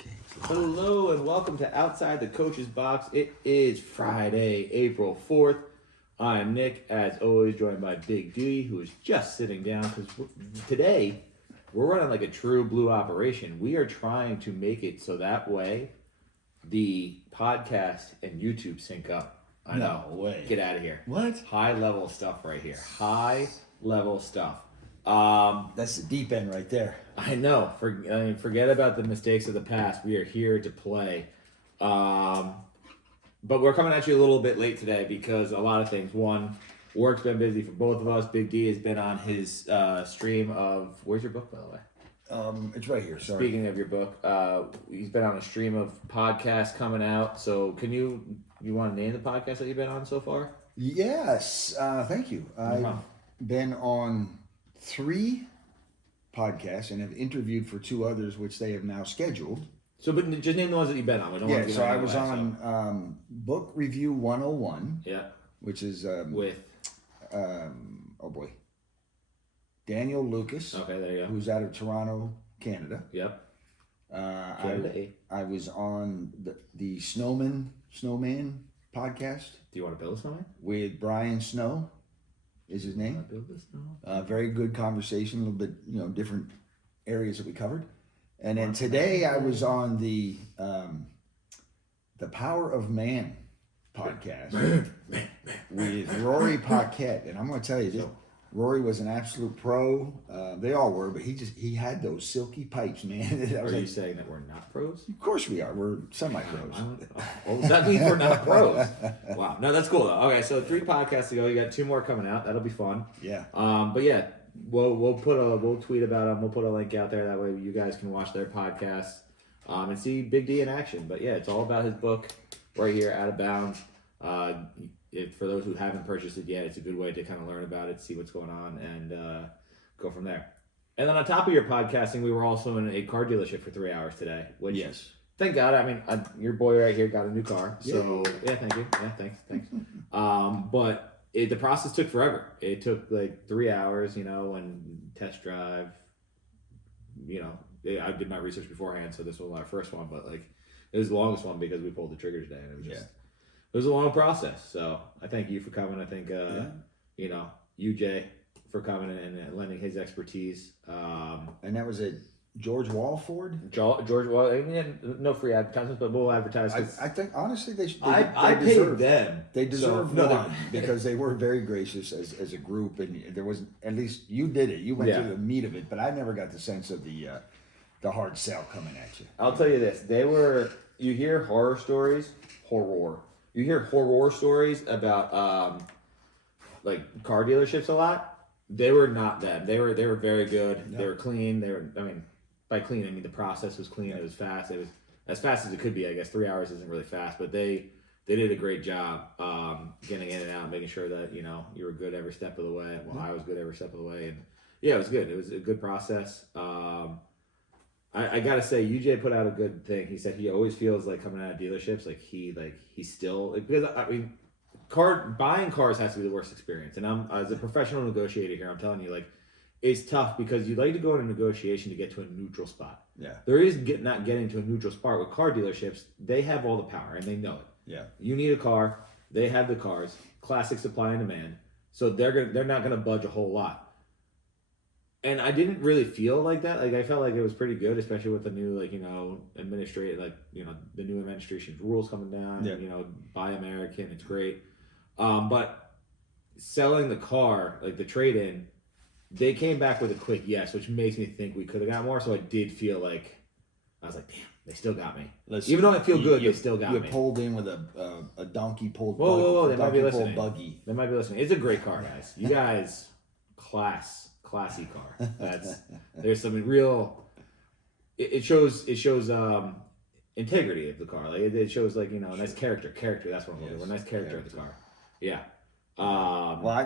Okay. Hello and welcome to Outside the Coach's Box. It is Friday, April 4th. I'm Nick, as always, joined by Big D, who is just sitting down because today we're running like a true blue operation. We are trying to make it so that way the podcast and YouTube sync up. I know. No way. Get out of here. What? High level stuff right here. High level stuff. That's the deep end right there. I know. Forget about the mistakes of the past. We are here to play. But we're coming at you a little bit late today because a lot of things. One, work's been busy for both of us. Big D has been on his stream of... Where's your book, by the way? It's right here. Sorry. Speaking of your book, he's been on a stream of podcasts coming out. So can you want to name the podcast that you've been on so far? Yes. Thank you. I've been on 3 podcasts and have interviewed for 2 others, which they have now scheduled. So, but just name the ones that you've been on. We don't want to Yeah. get So on I the was way, on Book Review 101. Yeah. Which is With. oh boy, Daniel Lucas. Okay, there you go. Who's out of Toronto, Canada. Yep. I was on the Snowman podcast Do you want to build a snowman? with Brian Snow, is his name. Build a snowman. Very good conversation, a little bit, different areas that we covered. And then today I was on the Power of Man podcast with Rory Paquette. And I'm going to tell you, Rory was an absolute pro. They all were, but he had those silky pipes, man. Are you saying that we're not pros? Of course we are. We're semi-pros. Well, does that mean we're not pros? Wow. No, that's cool though. Okay, so 3 podcasts to go. You got 2 more coming out. That'll be fun. Yeah. But yeah, we'll tweet about them. We'll put a link out there. That way you guys can watch their podcasts and see Big D in action. But yeah, it's all about his book right here, Out of Bounds. For those who haven't purchased it yet, it's a good way to kind of learn about it, see what's going on, and go from there. And then on top of your podcasting, we were also in a car dealership for 3 hours today. Which, yes. Thank God. I mean, your boy right here got a new car. So, yeah, thank you. Yeah, thanks. But the process took forever. It took like 3 hours, and test drive. I did my research beforehand, so this was my first one. But, it was the longest one because we pulled the trigger today. And it was just... Yeah. It was a long process, so I thank you for coming. I think, you, Jay, for coming and lending his expertise. And that was at George Walford? George, well, I mean, no free advertisements, but we'll advertise. I think, honestly, they I paid them. They deserve one because they were very gracious as a group, and there was, at least you did it. You went through the meat of it, but I never got the sense of the hard sell coming at you. I'll tell you this. You hear horror stories, You hear horror stories about car dealerships a lot. They were not them. They were very good. No. They were clean. By clean I mean the process was clean. It was fast. It was as fast as it could be. I guess 3 hours isn't really fast, but they did a great job getting in and out, making sure that you were good every step of the way. Well, I was good every step of the way, and yeah, it was good. It was a good process. I gotta say, UJ put out a good thing. He said he always feels like coming out of dealerships, he's still because buying cars has to be the worst experience. And I'm as a professional negotiator here, I'm telling you, it's tough because you'd like to go in a negotiation to get to a neutral spot. Yeah, there is not getting to a neutral spot with car dealerships. They have all the power and they know it. Yeah, you need a car, they have the cars, classic supply and demand. So they're not gonna budge a whole lot. And I didn't really feel like that. I felt like it was pretty good, especially with the new, the new administration's rules coming down. Yeah. Buy American, it's great. But selling the car, the trade-in, they came back with a quick yes, which makes me think we could have got more. So I did feel like, I was like, damn, they still got me. Listen, even though I feel good, they still got me. You pulled in with a donkey pulled buggy. Whoa, they might be listening. Buggy. They might be listening. It's a great car, guys. You guys, classy car. There's some real. It shows integrity of the car. It shows nice character. That's what I'm looking for. Nice character of the car. Yeah. Well, I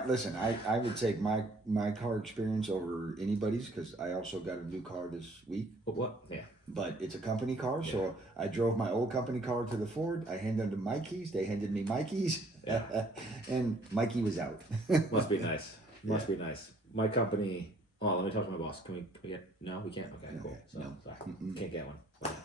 would take my car experience over anybody's because I also got a new car this week. What? Yeah. But it's a company car, so I drove my old company car to the Ford. I handed them my keys. They handed me my keys. Yeah. And Mikey was out. Must be nice. Be nice. My company. Oh, let me talk to my boss. Can we get? No, we can't. Okay, cool. So, sorry, can't get one.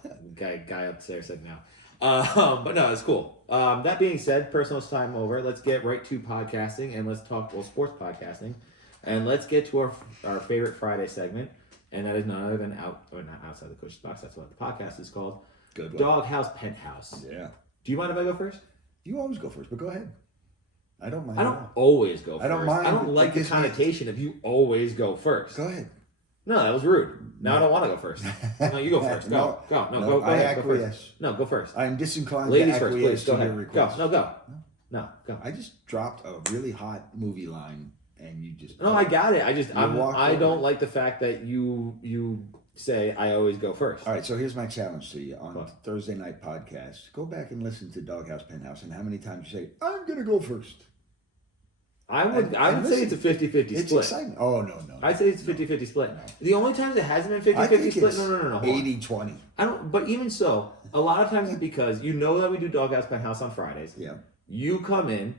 So, guy upstairs said no. But no, it's cool. That being said, personal time over. Let's get right to podcasting and let's talk sports podcasting, and let's get to our favorite Friday segment, and that is none other than not outside the coach's box. That's what the podcast is called. Good one. Doghouse Penthouse. Yeah. Do you mind if I go first? You always go first, but go ahead. I don't mind. I don't always go first. I don't mind. I don't like the connotation of you always go first. Go ahead. No, that was rude. Now I don't want to go first. No, you go first. Go. Go ahead. Go first. No, go first. I'm disinclined Ladies to first, acquiesce please. Go to your ahead. request. No, go. I just dropped a really hot movie line, and you just... No, I got it. I don't over. like the fact that you say I always go first. All right, so here's my challenge to you. On Thursday night podcast, go back and listen to Doghouse Penthouse, and how many times you say, I'm going to go first. I would say it's a 50-50 It's split. exciting. Oh, no. I'd say it's a 50-50 split. No. The only times it hasn't been I 50-50 think split, it's no. 80-20. I don't. But even so, a lot of times it's because you know that we do Doghouse Penthouse on Fridays. Yeah. You come in,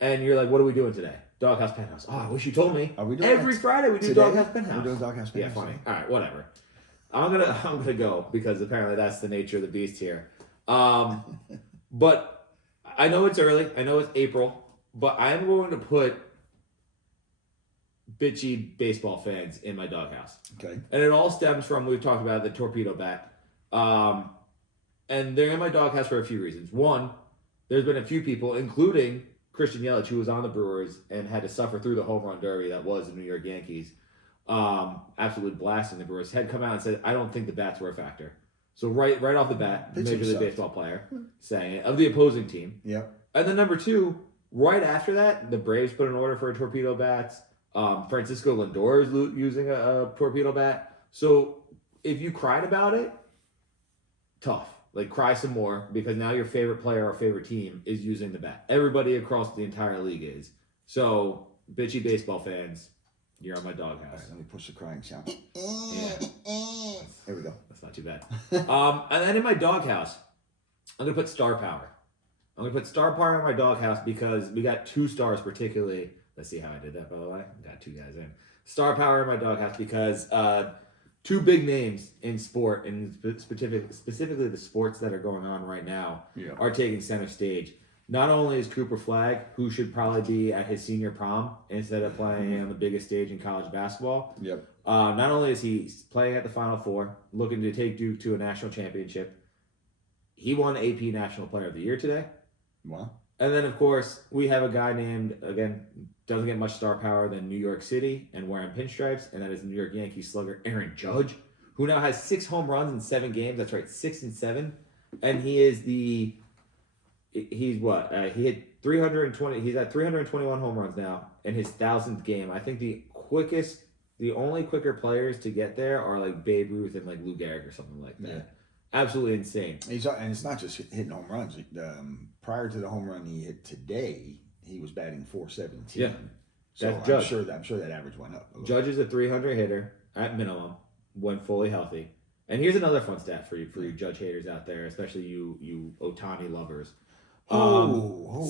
and you're like, "What are we doing today? Doghouse Penthouse." Oh, I wish you told me. Are we doing Every that Friday we do today? Doghouse Penthouse. We're doing Doghouse Yeah, Penthouse. funny. All right, whatever. I'm gonna go because apparently that's the nature of the beast here. But I know it's early. I know it's April, but I'm going to put bitchy baseball fans in my doghouse. Okay. And it all stems from, we've talked about the torpedo bat. And they're in my doghouse for a few reasons. One, there's been a few people, including Christian Yelich, who was on the Brewers and had to suffer through the home run derby that was the New York Yankees, absolutely blasting the Brewers, had come out and said, I don't think the bats were a factor. So right off the bat, Pitching Major League sucked. Baseball player saying it, of the opposing team. Yep. And then number two, right after that, the Braves put an order for a torpedo bats. Francisco Lindor is using a torpedo bat. So if you cried about it, tough. Like, cry some more, because now your favorite player or favorite team is using the bat. Everybody across the entire league is. So, bitchy baseball fans, you're on my All doghouse. right, let me push the crying sound. Yeah. There we go. That's not too bad. And then in my doghouse, I'm going to put star power. I'm going to put star power in my doghouse because we got 2 stars particularly. Let's see how I did that, by the way. Got 2 guys in. Star power in my doghouse because 2 big names in sport, and specifically the sports that are going on right now, are taking center stage. Not only is Cooper Flagg, who should probably be at his senior prom instead of playing on the biggest stage in college basketball. Yep. Not only is he playing at the Final Four, looking to take Duke to a national championship, he won AP National Player of the Year today. Wow. And then, of course, we have a guy named, again, doesn't get much star power than New York City and wearing pinstripes, and that is New York Yankees slugger Aaron Judge, who now has 6 home runs in 7 games. That's right, 6 and 7. And he is he's he hit 320, he's at 321 home runs now in his 1,000th game. I think the only quicker players to get there are like Babe Ruth and like Lou Gehrig or something like that. Yeah. Absolutely insane. And it's not just hitting home runs. Prior to the home run he hit today, he was batting .417. Yeah. So That's Judge. I'm sure that average went up. Judge is a 300 hitter at minimum when fully healthy. And here's another fun stat for you Judge haters out there, especially you Ohtani lovers.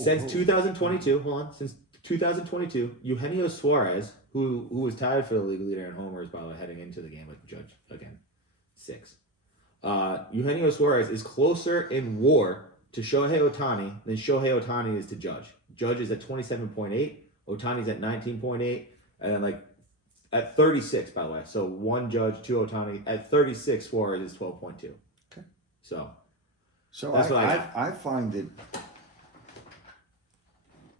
Since 2022, Eugenio Suarez, who was tied for the league leader in homers by the way, heading into the game with Judge again, 6. Eugenio Suarez is closer in WAR to Shohei Ohtani than Shohei Ohtani is to Judge. Judge is at 27.8, Ohtani's at 19.8, and then at 36, by the way. So 1 Judge, 2 Ohtani. At 36, Suarez is 12.2. Okay. So that's what I find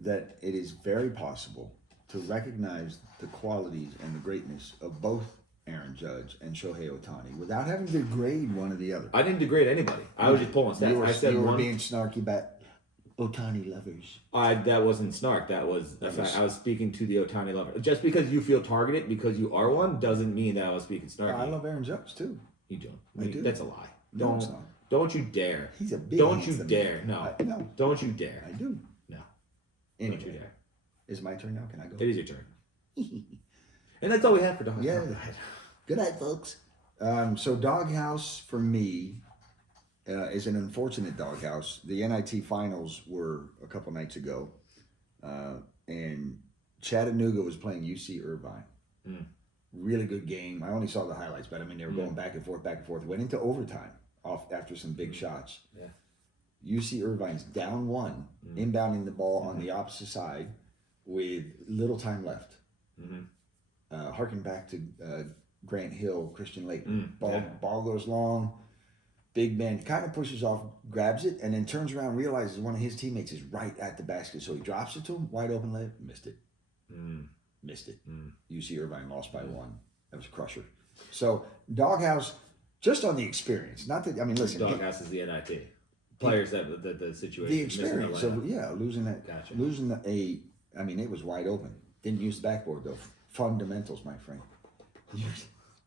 that it is very possible to recognize the qualities and the greatness of both Aaron Judge and Shohei Ohtani without having to grade one or the other. I didn't degrade anybody. I was just pulling stats. I said you were one. being snarky about Ohtani lovers. That wasn't snark. That was a fact. I was speaking to the Ohtani lover. Just because you feel targeted because you are one doesn't mean that I was speaking snarky. I love Aaron Judge too. You do. I do. That's a lie. No, it's not. Don't you dare. He's a big. Don't you handsome dare. man. No. No. Don't you dare. I do. No. Anyway, Don't you dare. is it my turn now? Can I go? It is your turn. And that's all we have for Doghouse. Yeah. Good night, folks. So Doghouse for me is an unfortunate doghouse. The NIT finals were a couple nights ago, and Chattanooga was playing UC Irvine. Really good game. I only saw the highlights, but I mean they were going back and forth. Went into overtime. off after some big shots. Yeah. UC Irvine's down 1, inbounding the ball on the opposite side with little time left. Harken back to Grant Hill, Christian Layton. Ball goes long. Big man kind of pushes off, grabs it, and then turns around, realizes one of his teammates is right at the basket. So he drops it to him, wide open layup, missed it. Missed it. UC Irvine lost by 1. That was a crusher. So Doghouse, just on the experience, not that, I mean, listen. Doghouse is the NIT. Players that the situation. The experience of, losing that, Gotcha. I mean, it was wide open. Didn't use the backboard though. Fundamentals, my friend.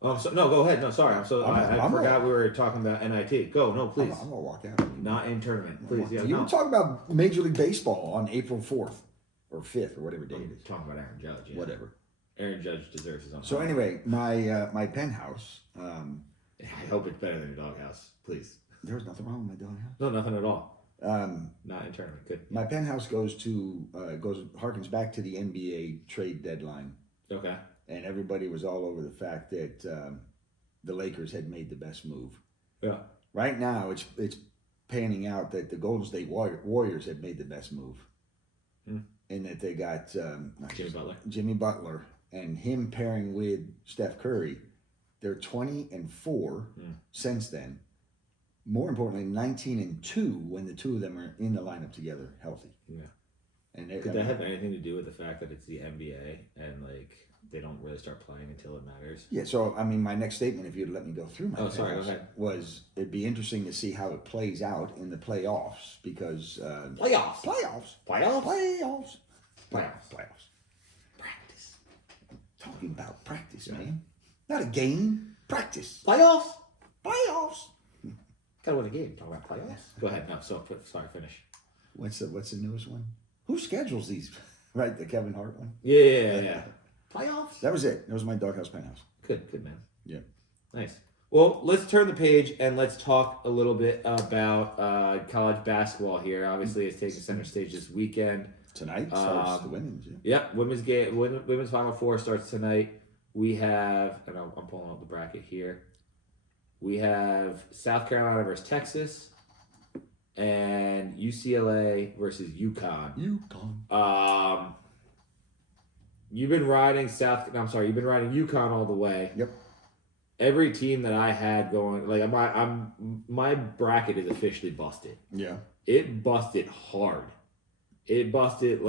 Oh, so, no, go ahead. No, sorry. I forgot we were talking about NIT. Go, no, please. I'm gonna walk out. Not in tournament, please. Yeah, you no. were talking about Major League Baseball on April 4th or 5th or whatever day it is. Talking about Aaron Judge. Yeah. Whatever. Aaron Judge deserves his own. So anyway, my penthouse. I hope it's better than your doghouse, please. There was nothing wrong with my doghouse. No, nothing at all. Not in tournament. Good. My penthouse harkens back to the NBA trade deadline. Okay. And everybody was all over the fact that the Lakers had made the best move. Yeah. Right now, it's panning out that the Golden State Warriors had made the best move, and that they got Jimmy Butler, and him pairing with Steph Curry. They're 20-4 since then. More importantly, 19-2 when the two of them are in the lineup together, healthy. Yeah. And could that have anything to do with the fact that it's the NBA and they don't really start playing until it matters? Yeah. So I mean, my next statement, if you'd let me go through my, go ahead. Was it'd be interesting to see how it plays out in the playoffs because playoffs. Practice. Talking about practice, man. Not a game. Practice. Playoffs. Kind of win a game. Talking about playoffs. Go ahead. No. Sorry. Finish. What's the newest one? Who schedules these? Right, the Kevin Hart one. Yeah. Playoffs. That was it. That was my Doghouse Penthouse. Good man. Yeah. Nice. Well, let's turn the page and let's talk a little bit about college basketball here. Obviously, it's taking center stage this weekend. Tonight starts the women's. Yep, women's Final Four starts tonight. We have, and I'm pulling up the bracket here. We have South Carolina versus Texas, and UCLA versus UConn. You've been riding UConn all the way. Yep. Every team that I had going, my bracket is officially busted. Yeah. It busted hard. It busted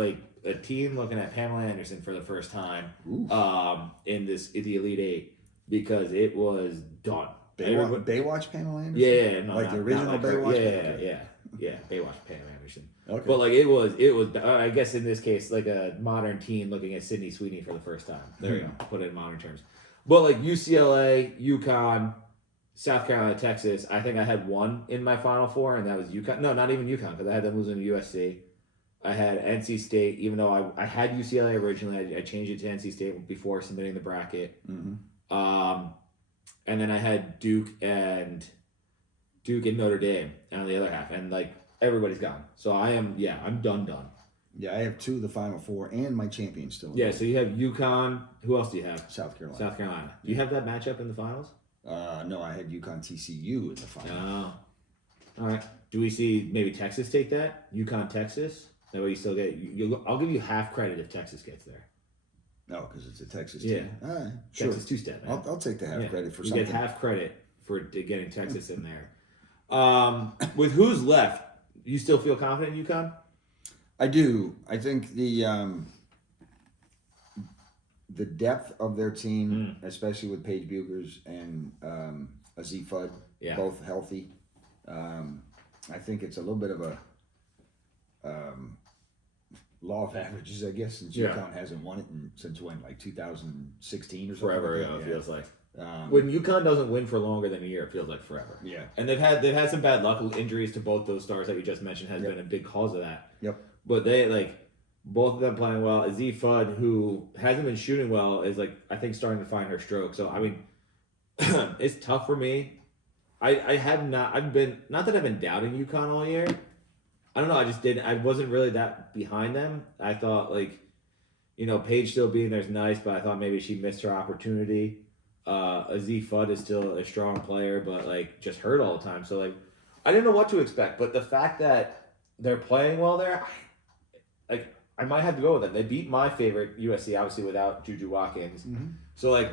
a team looking at Pamela Anderson for the first time in the Elite Eight because it was done. Baywatch Pamela Anderson? Yeah, the original Baywatch? Yeah, Baywatch Pamela Anderson. Okay. But it was I guess in this case a modern teen looking at Sydney Sweeney for the first time. There you go, put it in modern terms. But UCLA, UConn, South Carolina, Texas, I think I had one in my Final Four, and that was UConn. No, not even UConn, because I had them losing to USC. I had NC State, even though I had UCLA originally. I changed it to NC State before submitting the bracket. Mm-hmm. And then I had Duke and Notre Dame on the other half, and everybody's gone. So I'm done. Yeah, I have two of the Final Four and my champion still. Yeah, so you have UConn. Who else do you have? South Carolina. Do you have that matchup in the finals? No, I had UConn TCU in the finals. Oh, all right. Do we see maybe Texas take that? UConn Texas. That way you still get. I'll give you half credit if Texas gets there. No, because it's a Texas team. Yeah. All right. Sure. Texas two-step. Man. I'll take the half credit for you something. You get half credit for getting Texas in there. With who's left, you still feel confident in UConn? I do. I think the depth of their team, especially with Paige Buchers and Azzi Fudd, both healthy. I think it's a little bit of a law of averages, I guess, since UConn hasn't won it since when, 2016 or something. Forever ago, it feels like. When UConn doesn't win for longer than a year, it feels like forever. Yeah. And they've had some bad luck. Injuries to both those stars that you just mentioned has been a big cause of that. Yep. But they both of them playing well. Azzi Fudd, who hasn't been shooting well, is I think starting to find her stroke. So I mean, it's tough for me. I've been not that I've been doubting UConn all year. I don't know. I just didn't. I wasn't really that behind them. I thought Paige still being there is nice, but I thought maybe she missed her opportunity. Aziz Fudd is still a strong player, but like just hurt all the time. So like, I didn't know what to expect. But the fact that they're playing well there, I might have to go with them. They beat my favorite USC, obviously without Juju Watkins. Mm-hmm. So like,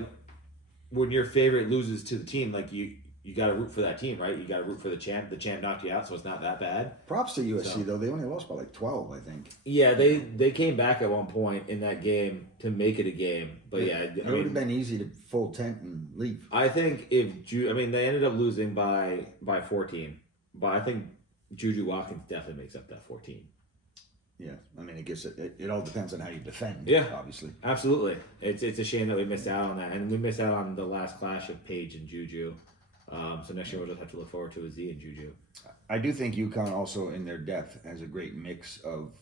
when your favorite loses to the team, like you got to root for that team, right? You got to root for the champ. The champ knocked you out, so it's not that bad. Props to USC though; they only lost by like 12, I think. Yeah, they came back at one point in that game to make it a game, but yeah, It would have been easy to full tent and leave. I think if they ended up losing by 14, but I think Juju Watkins definitely makes up that 14. Yeah, I mean, I guess it all depends on how you defend. Yeah, obviously. Absolutely. It's a shame that we missed out on that, and we missed out on the last clash of Paige and Juju. So next year we'll just have to look forward to Aziz and Juju. I do think UConn also in their depth has a great mix of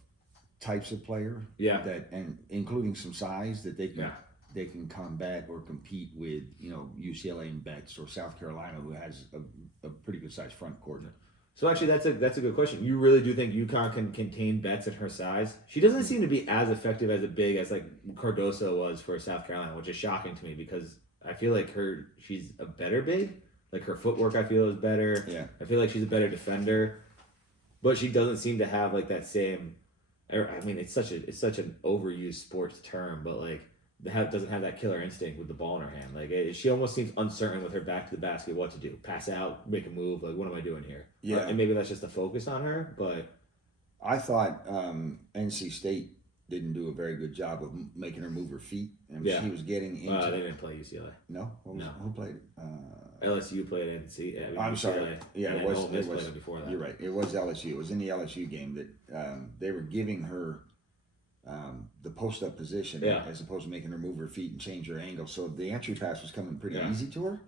types of player. Yeah. That and including some size that they can Yeah. they can combat or compete with UCLA and Betts or South Carolina, who has a pretty good sized front court. So actually, that's a good question. You really do think UConn can contain Betts at her size? She doesn't seem to be as effective as a big as like Cardoso was for South Carolina, which is shocking to me because I feel like she's a better big. Like her footwork, I feel is better. Yeah. I feel like she's a better defender, but she doesn't seem to have like that same. I mean, it's such an overused sports term, but like doesn't have that killer instinct with the ball in her hand. Like she almost seems uncertain with her back to the basket, what to do, pass out, make a move. Like what am I doing here? Yeah. And maybe that's just the focus on her, but I thought NC State didn't do a very good job of making her move her feet, and Yeah. she was getting into. they didn't play UCLA. No, No. Who played? LSU played NC. I'm sorry. UCLA, Yeah, and it was. Ole Miss It was. played it before that. You're right. It was LSU. It was in the LSU game that they were giving her the post up position as opposed to making her move her feet and change her angle. So the entry pass was coming pretty easy to her.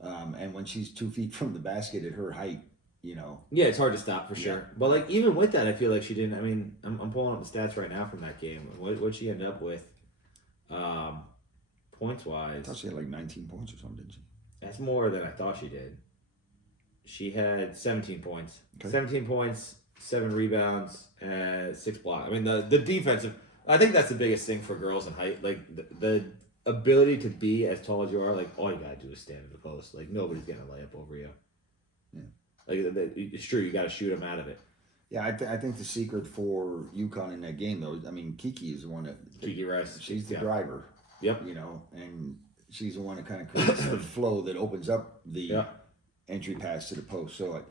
And when she's 2 feet from the basket at her height, Yeah, it's hard to stop for sure. But like even with that, I feel like she didn't. I mean, I'm pulling up the stats right now from that game. What she end up with, points I wise? thought she had like 19 points or something, didn't she? That's more than I thought she did. She had 17 points. Okay. 17 points, 7 rebounds, and 6 blocks. I mean, the defensive. I think that's the biggest thing for girls in height. Like the ability to be as tall as you are. Like all you gotta do is stand at the post. Like nobody's gonna lay up over you. Yeah. Like it's true, you got to shoot them out of it. Yeah, I think the secret for UConn in that game, though, I mean, Kiki is the one that Kiki Rice. She's the driver. Yep. And she's the one that kind of creates the flow that opens up the entry pass to the post. So,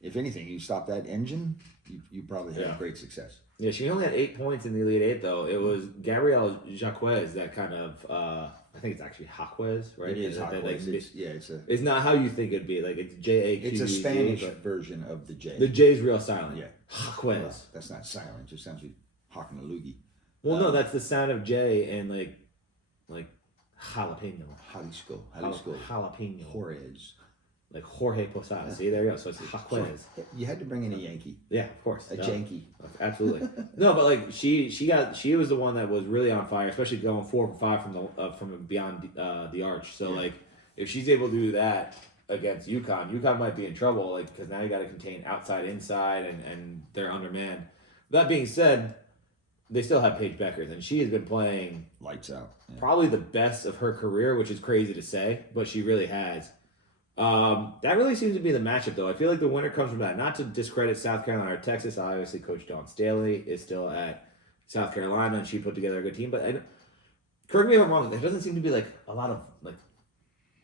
if anything, you stop that engine, you probably have great success. Yeah, she only had 8 points in the Elite Eight, though. It was Gabrielle Jacquez that kind of, I think it's actually Jaquez, right? It is Jaquez. It's not how you think it'd be. Like, it's J-A-Q-U-E. It's a Spanish version of the J. The J's real silent. Yeah. Jaquez. Well, that's not silent. It just sounds like hawking a loogie. Well, no, that's the sound of J and, like jalapeno. Jalisco. Jalapeno. Juarez. Like Jorge Posada. See, there you go. So it's Jaquez. You had to bring in a Yankee. Yeah, of course. A Yankee. Absolutely. No, but like she was the one that was really on fire, especially going 4 for 5 from beyond the arch. So like if she's able to do that against UConn might be in trouble, like because now you got to contain outside, inside, and they're undermanned. That being said, they still have Paige Beckers, and she has been playing lights out. Yeah. Probably the best of her career, which is crazy to say, but she really has. That really seems to be the matchup, though. I feel like the winner comes from that. Not to discredit South Carolina or Texas. Obviously, Coach Dawn Staley is still at South Carolina, and she put together a good team. But correct me if I'm wrong. There doesn't seem to be like a lot of like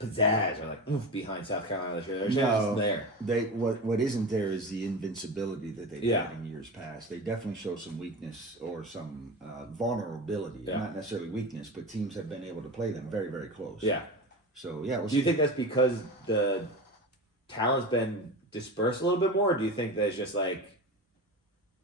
pizzazz or like oomph behind South Carolina this year. There's just there. What isn't there is the invincibility that they've Yeah. had in years past. They definitely show some weakness or some vulnerability. Yeah. Not necessarily weakness, but teams have been able to play them very, very close. Yeah. So yeah. Do you think that's because the talent's been dispersed a little bit more, or do you think that it's just like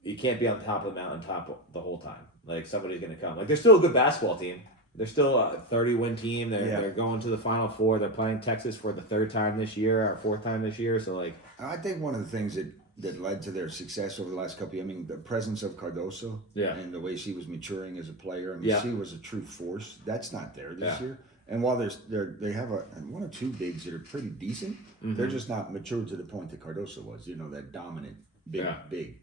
you can't be on the top of the mountaintop the whole time? Like somebody's going to come. Like they're still a good basketball team. They're still a 30-win team. They're going to the Final Four. They're playing Texas for the 3rd time this year, or 4th time this year. So like, I think one of the things that led to their success over the last couple of years, I mean, the presence of Cardoso and the way she was maturing as a player. I mean, she was a true force. That's not there this year. And while they have one or two bigs that are pretty decent, they're just not matured to the point that Cardoso was. That dominant big.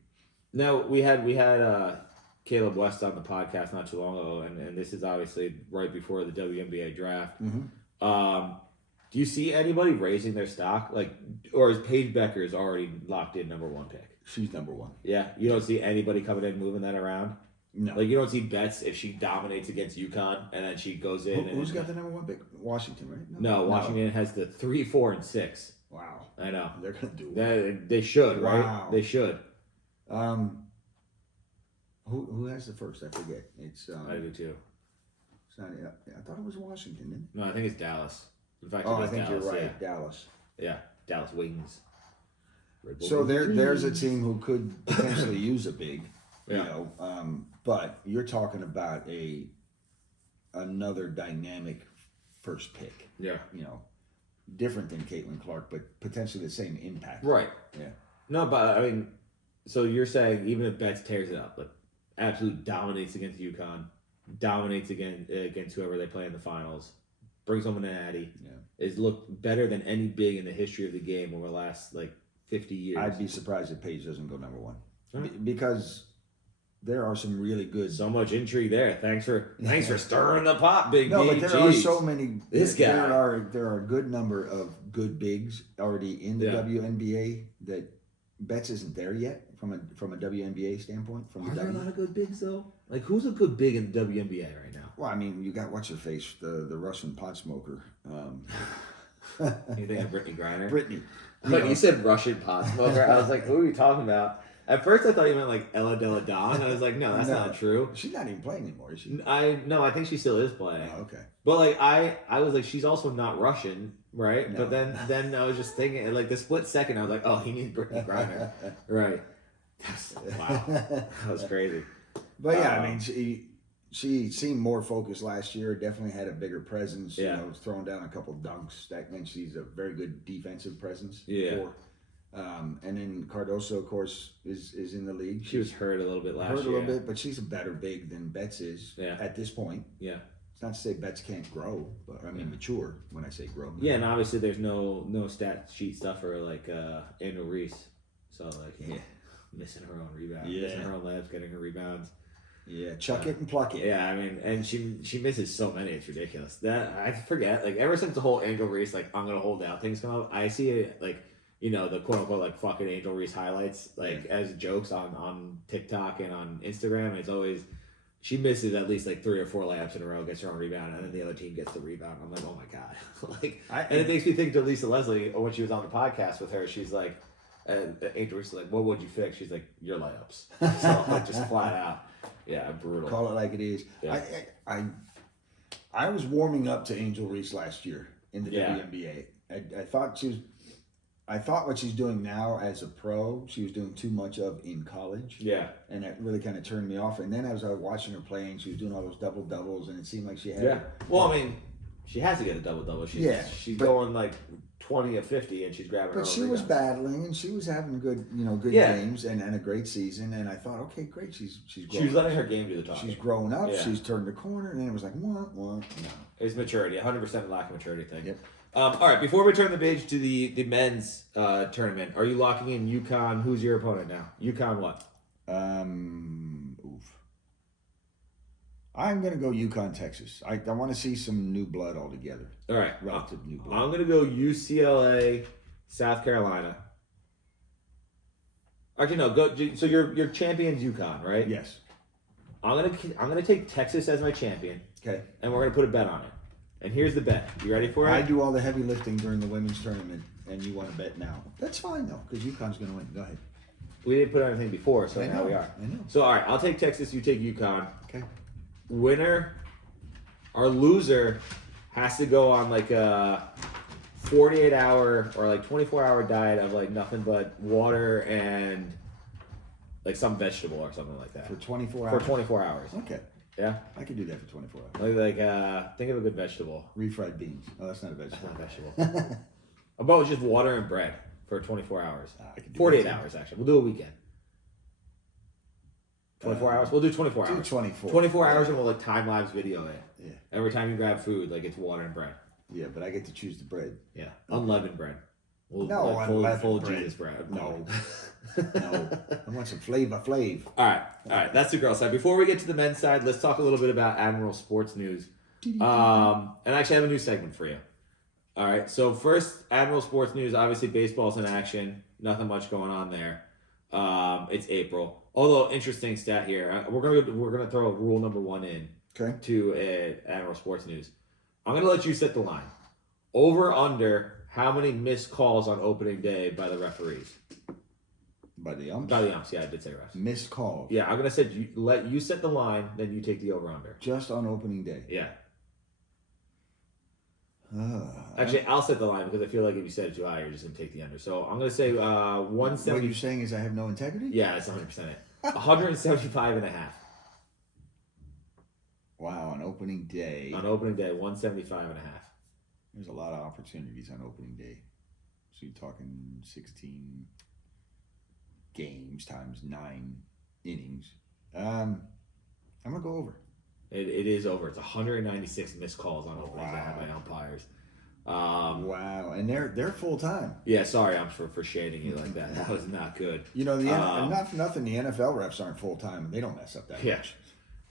Now we had Caleb West on the podcast not too long ago, and this is obviously right before the WNBA draft. Do you see anybody raising their stock? Like, or is Paige Becker's already locked in number 1 pick? She's number 1. Yeah, you don't see anybody coming in moving that around. No. Like you don't see bets if she dominates against UConn and then she goes in. Who's got the number 1 pick? Washington, right? No, Washington has the 3, 4, and 6. Wow. I know. They're gonna do it. They should, right? Wow. They should. Who has the first? I forget. It's I do too. It's not, I thought it was Washington. Didn't it? No, I think it's Dallas. In fact, I it's think Dallas, you're right. Dallas. Yeah, Dallas Wings. So there's a team who could potentially use a big, you Yeah. know, but you're talking about another dynamic first pick. Yeah. You know, different than Caitlin Clark, but potentially the same impact. Right. Yeah. No, but I mean, so you're saying even if Betts tears it up, like absolute dominates against UConn, dominates against whoever they play in the finals, brings home an natty, is looked better than any big in the history of the game over the last like 50 years. I'd be surprised if Paige doesn't go number 1 Right. because there are some really good. So much intrigue there. Thanks for stirring the pot, Big No, D. but there are so many. This guy. There are a good number of good bigs already in the WNBA that Betts isn't there yet from a WNBA standpoint. From Are the there a W. lot of good bigs though? Like who's a good big in the WNBA right now? Well, I mean, you got what's her face, the Russian pot smoker. You think of Brittany Griner? Brittany. When you said Russian pot smoker, I was like, who are you talking about? At first, I thought you meant like Ella Della Don. I was like, no, that's not true. She's not even playing anymore, is she? I think she still is playing. Oh, okay. But like I was like, she's also not Russian, right? No. But then I was just thinking, like the split second, I was like, oh, he needs Brittany Griner, right? Wow, that was crazy. But yeah, I mean, she seemed more focused last year. Definitely had a bigger presence. Yeah. You know, was throwing down a couple dunks. That meant she's a very good defensive presence. Yeah. And then Cardoso, of course, is in the league. She was hurt a little bit last year. Hurt a little bit, but she's a better big than Betts is at this point. Yeah. It's not to say Betts can't grow, but I mean mature when I say grow. Yeah, and obviously there's no stat sheet stuff for like Angel Reese. So like missing her own rebounds, missing her own layups, getting her rebounds. Yeah, chuck it and pluck it. Yeah, I mean, and she misses so many. It's ridiculous. That I forget. Like ever since the whole Angel Reese, like I'm gonna hold out things come up, I see it like the quote unquote like fucking Angel Reese highlights like as jokes on TikTok and on Instagram. And it's always she misses at least like 3 or 4 layups in a row, gets her own rebound, and then the other team gets the rebound. I'm like, oh my god, and it makes me think to Lisa Leslie when she was on the podcast with her. She's like, Angel Reese is like, what would you fix? She's like, your layups. So like just flat out. Yeah, brutal. Call it like it is. Yeah. I was warming up to Angel Reese last year in the WNBA. I thought what she's doing now as a pro, she was doing too much of in college. Yeah. And that really kind of turned me off. And then as I was watching her playing, she was doing all those double doubles, and it seemed like she had. Yeah. Well, I mean, she has to get a double double. She's going like 20 of 50, and she's grabbing. But she was battling, and she was having good games and a great season. And I thought, okay, great, she's growing. She was letting her game do the talking. She's growing up. Yeah. She's turned the corner, and then it was like, what? No. It's maturity, 100% lack of maturity thing. Yep. All right, before we turn the page to the men's tournament, are you locking in UConn? Who's your opponent now? UConn what? I'm going to go UConn, Texas. I want to see some new blood altogether. All right. Relative new blood. I'm going to go UCLA, South Carolina. Actually, no. Go. So your champion's UConn, right? Yes. I'm gonna take Texas as my champion. Okay. And we're gonna put a bet on it. And here's the bet. You ready for it? I do all the heavy lifting during the women's tournament, and you want to bet now. That's fine, though, because UConn's going to win. Go ahead. We didn't put anything before, so now we are. I know. So, all right, I'll take Texas. You take UConn. Okay. Winner or loser has to go on like a 48-hour or like 24-hour diet of like nothing but water and like some vegetable or something like that. For 24 hours? For 24 hours. Okay. Yeah? I could do that for 24 hours. Like think of a good vegetable. Refried beans. Oh, that's not a vegetable. That's not a vegetable. About just water and bread for 24 hours. I could do 48 that. hours, actually. We'll do a weekend. 24 hours? We'll do 24 Do hours. 24. 24 hours and we'll like time-lapse video it. Yeah. Every time you grab food, like it's water and bread. Yeah, but I get to choose the bread. Yeah. Unleavened bread. No, like unleavened full bread. Jesus bread. No. No. I want some flav. All right. That's the girls' side. Before we get to the men's side, let's talk a little bit about Admiral Sports News. And I actually have a new segment for you. All right. So first, Admiral Sports News. Obviously, baseball's in action. Nothing much going on there. It's April. Although interesting stat here. We're gonna throw rule number 1 in Okay. to Admiral Sports News. I'm gonna let you set the line. Over under how many missed calls on opening day by the referees? By the umps? By the umps. Yeah, I did say refs. Missed calls. Yeah, I'm gonna say let you set the line, then you take the over under. Just on opening day. Yeah. I- Actually, I'll set the line because I feel like if you set it too high, you're just gonna take the under. So I'm gonna say what 170. you're saying is I have no integrity? Yeah, it's 100% it. 175 and a half Wow, on opening day. on opening day. 175 and a half. There's a lot of opportunities on opening day. So you're talking 16 games times 9 innings. I'm gonna go over. It is over. It's 196 missed calls on opening day Wow. by umpires. Wow, and they're full time. Yeah, sorry, I'm for shading you like that. That was not good. You know, not for nothing. The NFL refs aren't full time, and they don't mess up that Yeah. much.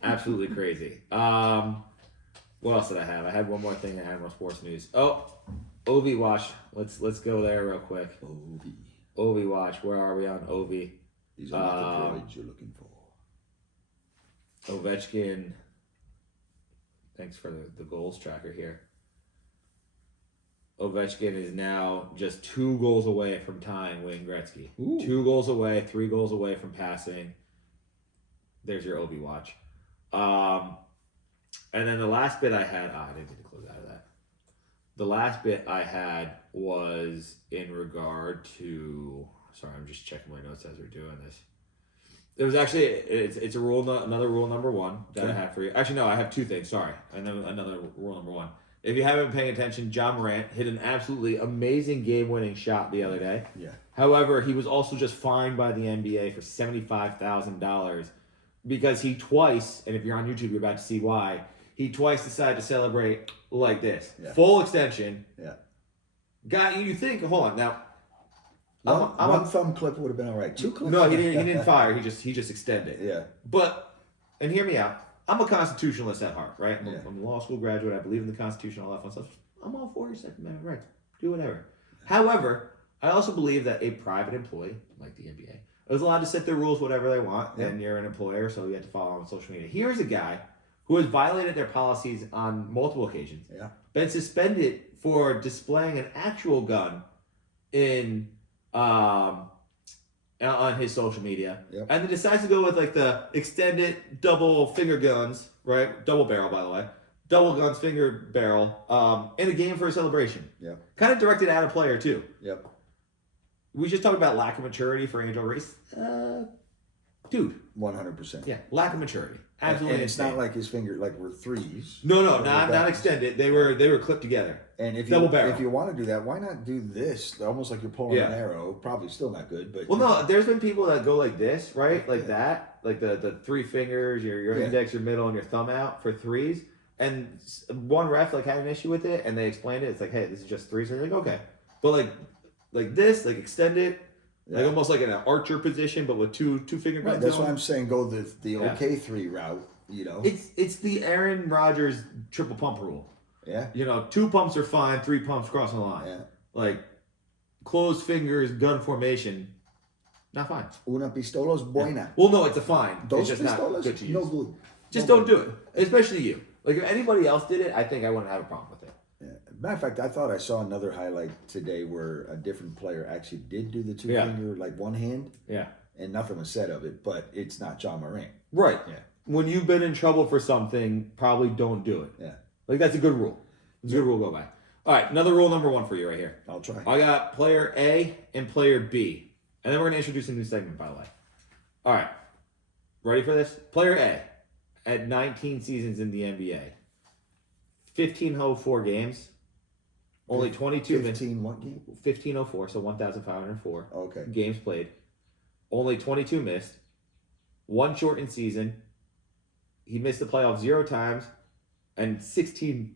Absolutely crazy. What else did I have? I had one more thing that had more sports news. Oh, Ovi Watch. Let's go there real quick. Ovi Watch. Where are we on Ovi? These are not the droids you're looking for. Ovechkin. Thanks for the goals tracker here. Ovechkin is now just 2 goals away from tying Wayne Gretzky. Ooh. 2 goals away, 3 goals away from passing. There's your Ovi Watch. And then the last bit I had, I didn't get to close out of that. The last bit I had was in regard to, sorry, I'm just checking my notes as we're doing this. It was actually, it's a rule, another rule number 1 that I Okay. have for you. Actually, no, I have 2 things, sorry. And then another rule number 1. If you haven't been paying attention, John Morant hit an absolutely amazing game-winning shot the other day. Yeah. However, he was also just fined by the NBA for $75,000 because he twice, and if you're on YouTube, you're about to see why, he twice decided to celebrate like this. Yeah. Full extension. Yeah. Guy, you think, hold on, now. One thumb clip would have been all right. 2 clips? No, he didn't fire, he just extended. Yeah. But, and hear me out, I'm a constitutionalist at heart, right? Yeah. I'm a law school graduate, I believe in the Constitution, all that fun stuff. I'm all for your Second Amendment rights. Do whatever. However, I also believe that a private employee, like the NBA, is allowed to set their rules whatever they want, Yeah. and you're an employer, so you have to follow on social media. Here's a guy who has violated their policies on multiple occasions, Yeah. been suspended for displaying an actual gun in on his social media, Yep. and then decides to go with like the extended double finger guns, right? Double barrel, by the way. Double guns, finger barrel, in a game for a celebration. Yep. Kind of directed at a player too. Yep. We just talked about lack of maturity for Angel Reese. Dude, 100%. yeah, lack of maturity. Absolutely. And it's insane. not like his finger like were threes. No, Or not back. extended. They were clipped together. And if Double barrel. if you want to do that, why not do this? Almost like you're pulling Yeah. an arrow. Probably still not good, but Well, no, there's been people that go like this, right? Like Yeah. that, like the 3 fingers, your Yeah. index, your middle, and your thumb out for threes. And one ref like had an issue with it, and they explained it. It's like, hey, this is just threes. And they're like, okay, but like this, like extend it, like Yeah. almost like in an archer position, but with two finger Right, guns. that's going. why I'm saying go the Yeah. OK3 route. You know. It's the Aaron Rodgers triple pump rule. Yeah. 2 pumps are fine, 3 pumps crossing the line. Yeah. Like closed fingers, gun formation, not fine. Una pistola es buena. Well, no, it's a fine. Dos it's just pistolas, not good to use. no good. Just No don't good. do it, especially you. Like if anybody else did it, I think I wouldn't have a problem with it. Yeah. Matter of fact, I thought I saw another highlight today where a different player actually did do the 2 Yeah. finger, like one hand, Yeah. and nothing was said of it. But it's not John Morant. Right. Yeah. When you've been in trouble for something, probably don't do it. Yeah. Like that's a good rule. It's a good rule to go by. All right, another rule number 1 for you right here. I'll try. I got player A and player B, and then we're gonna introduce a new segment, by the way. All right, ready for this? Player A at 19 seasons in the NBA, 1,504 games, only 22 minutes. 15 what game? 1,504, so 1,504 Okay. games played, only 22 missed, 1 shortened season. He missed the playoffs 0 times, and 16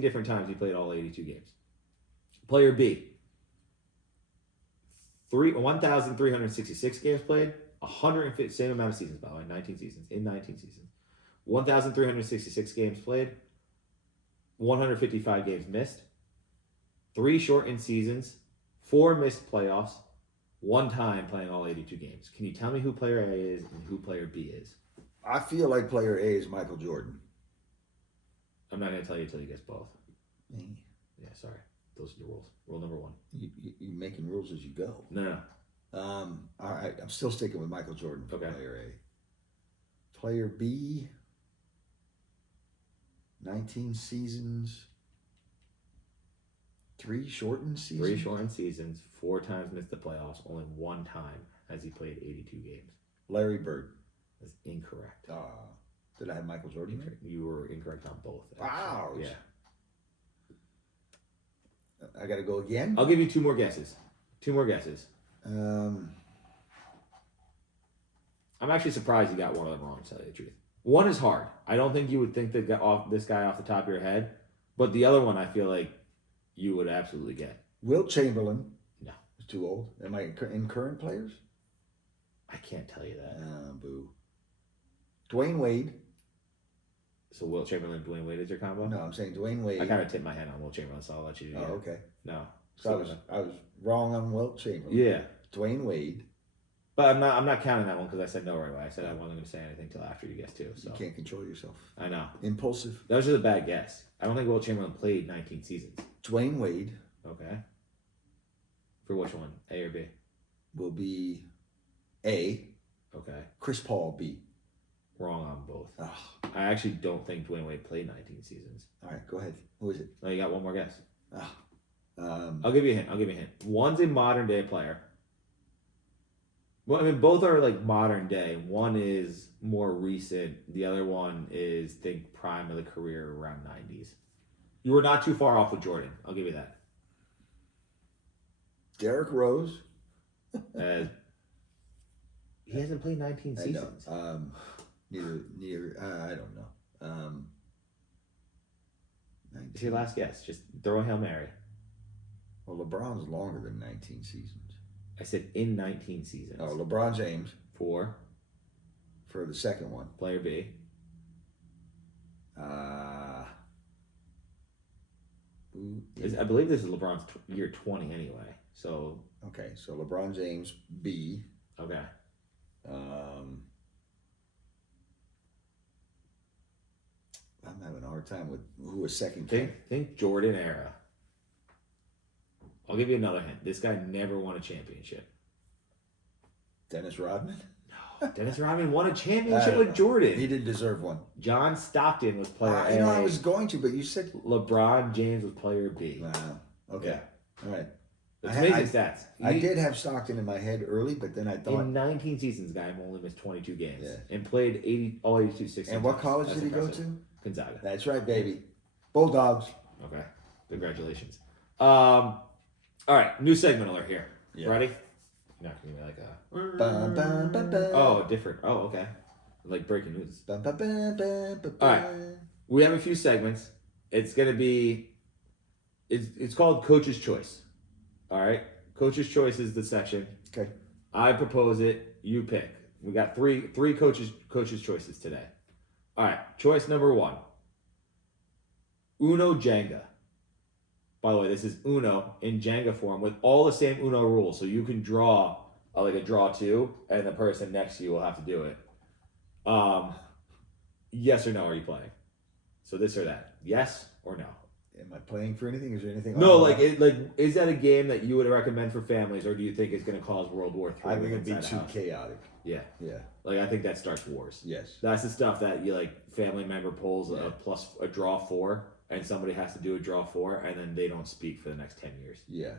different times he played all 82 games. Player B, 1,366 games played, 150, same amount of seasons, by the way, 19 seasons. 1,366 games played, 155 games missed. 3 shortened seasons, 4 missed playoffs, 1 time playing all 82 games. Can you tell me who player A is and who player B is? I feel like player A is Michael Jordan. I'm not going to tell you until you guess both. Man, Yeah, sorry. Those are the rules. Rule number 1. you're making rules as you go. No. All right, I'm still sticking with Michael Jordan for Okay. player A. Player B, 19 seasons, 3 shortened seasons. 3 shortened seasons, 4 times missed the playoffs, only 1 time has he played 82 games. Larry Bird. That's incorrect. Did I have Michael Jordan? There? You were incorrect on both. actually. Wow. Yeah. I got to go again. I'll give you 2 more guesses. 2 more guesses. Um, I'm actually surprised you got one of them wrong, to tell you the truth. One is hard. I don't think you would think that this guy off the top of your head, but the other one I feel like you would absolutely get. Wilt Chamberlain. No. It's too old. Am I in current players? I can't tell you that. Boo. Dwayne Wade. So Wilt Chamberlain, Dwayne Wade is your combo? No, I'm saying Dwayne Wade. I kind of tipped my hand on Wilt Chamberlain, so I'll let you do it. Oh, okay. No. So I was wrong on Wilt Chamberlain. Yeah. Dwayne Wade. But I'm not counting that one because I said no right away. I said I wasn't going to say anything until after you guessed too. So You can't control yourself. I know. Impulsive. That was just a bad guess. I don't think Wilt Chamberlain played 19 seasons. Dwayne Wade Okay. For which one? A or B? will be A. Okay. Chris Paul B. Wrong on both. Oh, I actually don't think Dwayne Wade played 19 seasons. all right, go ahead. Who is it? No, you got one more guess. Oh, I'll give you a hint. One's a modern day player. Well, I mean, both are like modern day. One is more recent. The other one is, think, prime of the career around 90s. You were not too far off with Jordan. I'll give you that. Derrick Rose. As he hasn't played 19 I seasons. know. Neither. I don't know. It's your last guess. Just throw a Hail Mary. Well, LeBron's longer than 19 seasons. I said in 19 seasons. Oh, LeBron James For player B. I believe this is LeBron's year 20 anyway. So, Okay, so LeBron James B. okay. I'm having a hard time with who was second. Think Jordan era. I'll give you another hint. This guy never won a championship. Dennis Rodman. No, Dennis Rodman won a championship I with don't know. Jordan. He didn't deserve one. John Stockton was player A. You know, I was going to, but you said. LeBron James was player B. Wow. Okay. Yeah. All right. It's I- amazing stats. I did have Stockton in my head early, but then I thought. In 19 seasons, guy only missed 22 games Yeah. and played all 82 16 And what times. college That's did he go impressive. to? Gonzaga. That's right, baby. Bulldogs. Okay. Congratulations. All right. New segment alert here. Yeah. Ready? You're not gonna be like a. Bum, bum, bum, bum. Oh, different. Oh, okay. Like breaking news. Bum, bum, bum, bum, bum, All right. We have a few segments. It's gonna be. It's called Coach's Choice. All right. Coach's Choice is the section. Okay. I propose it. You pick. We got three coaches choices today. All right. Choice number 1. Uno Jenga. By the way, this is Uno in Jenga form with all the same Uno rules. So you can draw like a draw 2, and the person next to you will have to do it. Yes or no? Are you playing? So this or that. Yes or no? Am I playing for anything? Is there anything? No, on? is that a game that you would recommend for families, or do you think it's going to cause World War III? I think it'd be inside too the house? chaotic. Yeah, Yeah. like I think that starts wars. Yes. That's the stuff that you like. Family member pulls a draw 4, and somebody has to do a draw 4, and then they don't speak for the next 10 years. Yeah.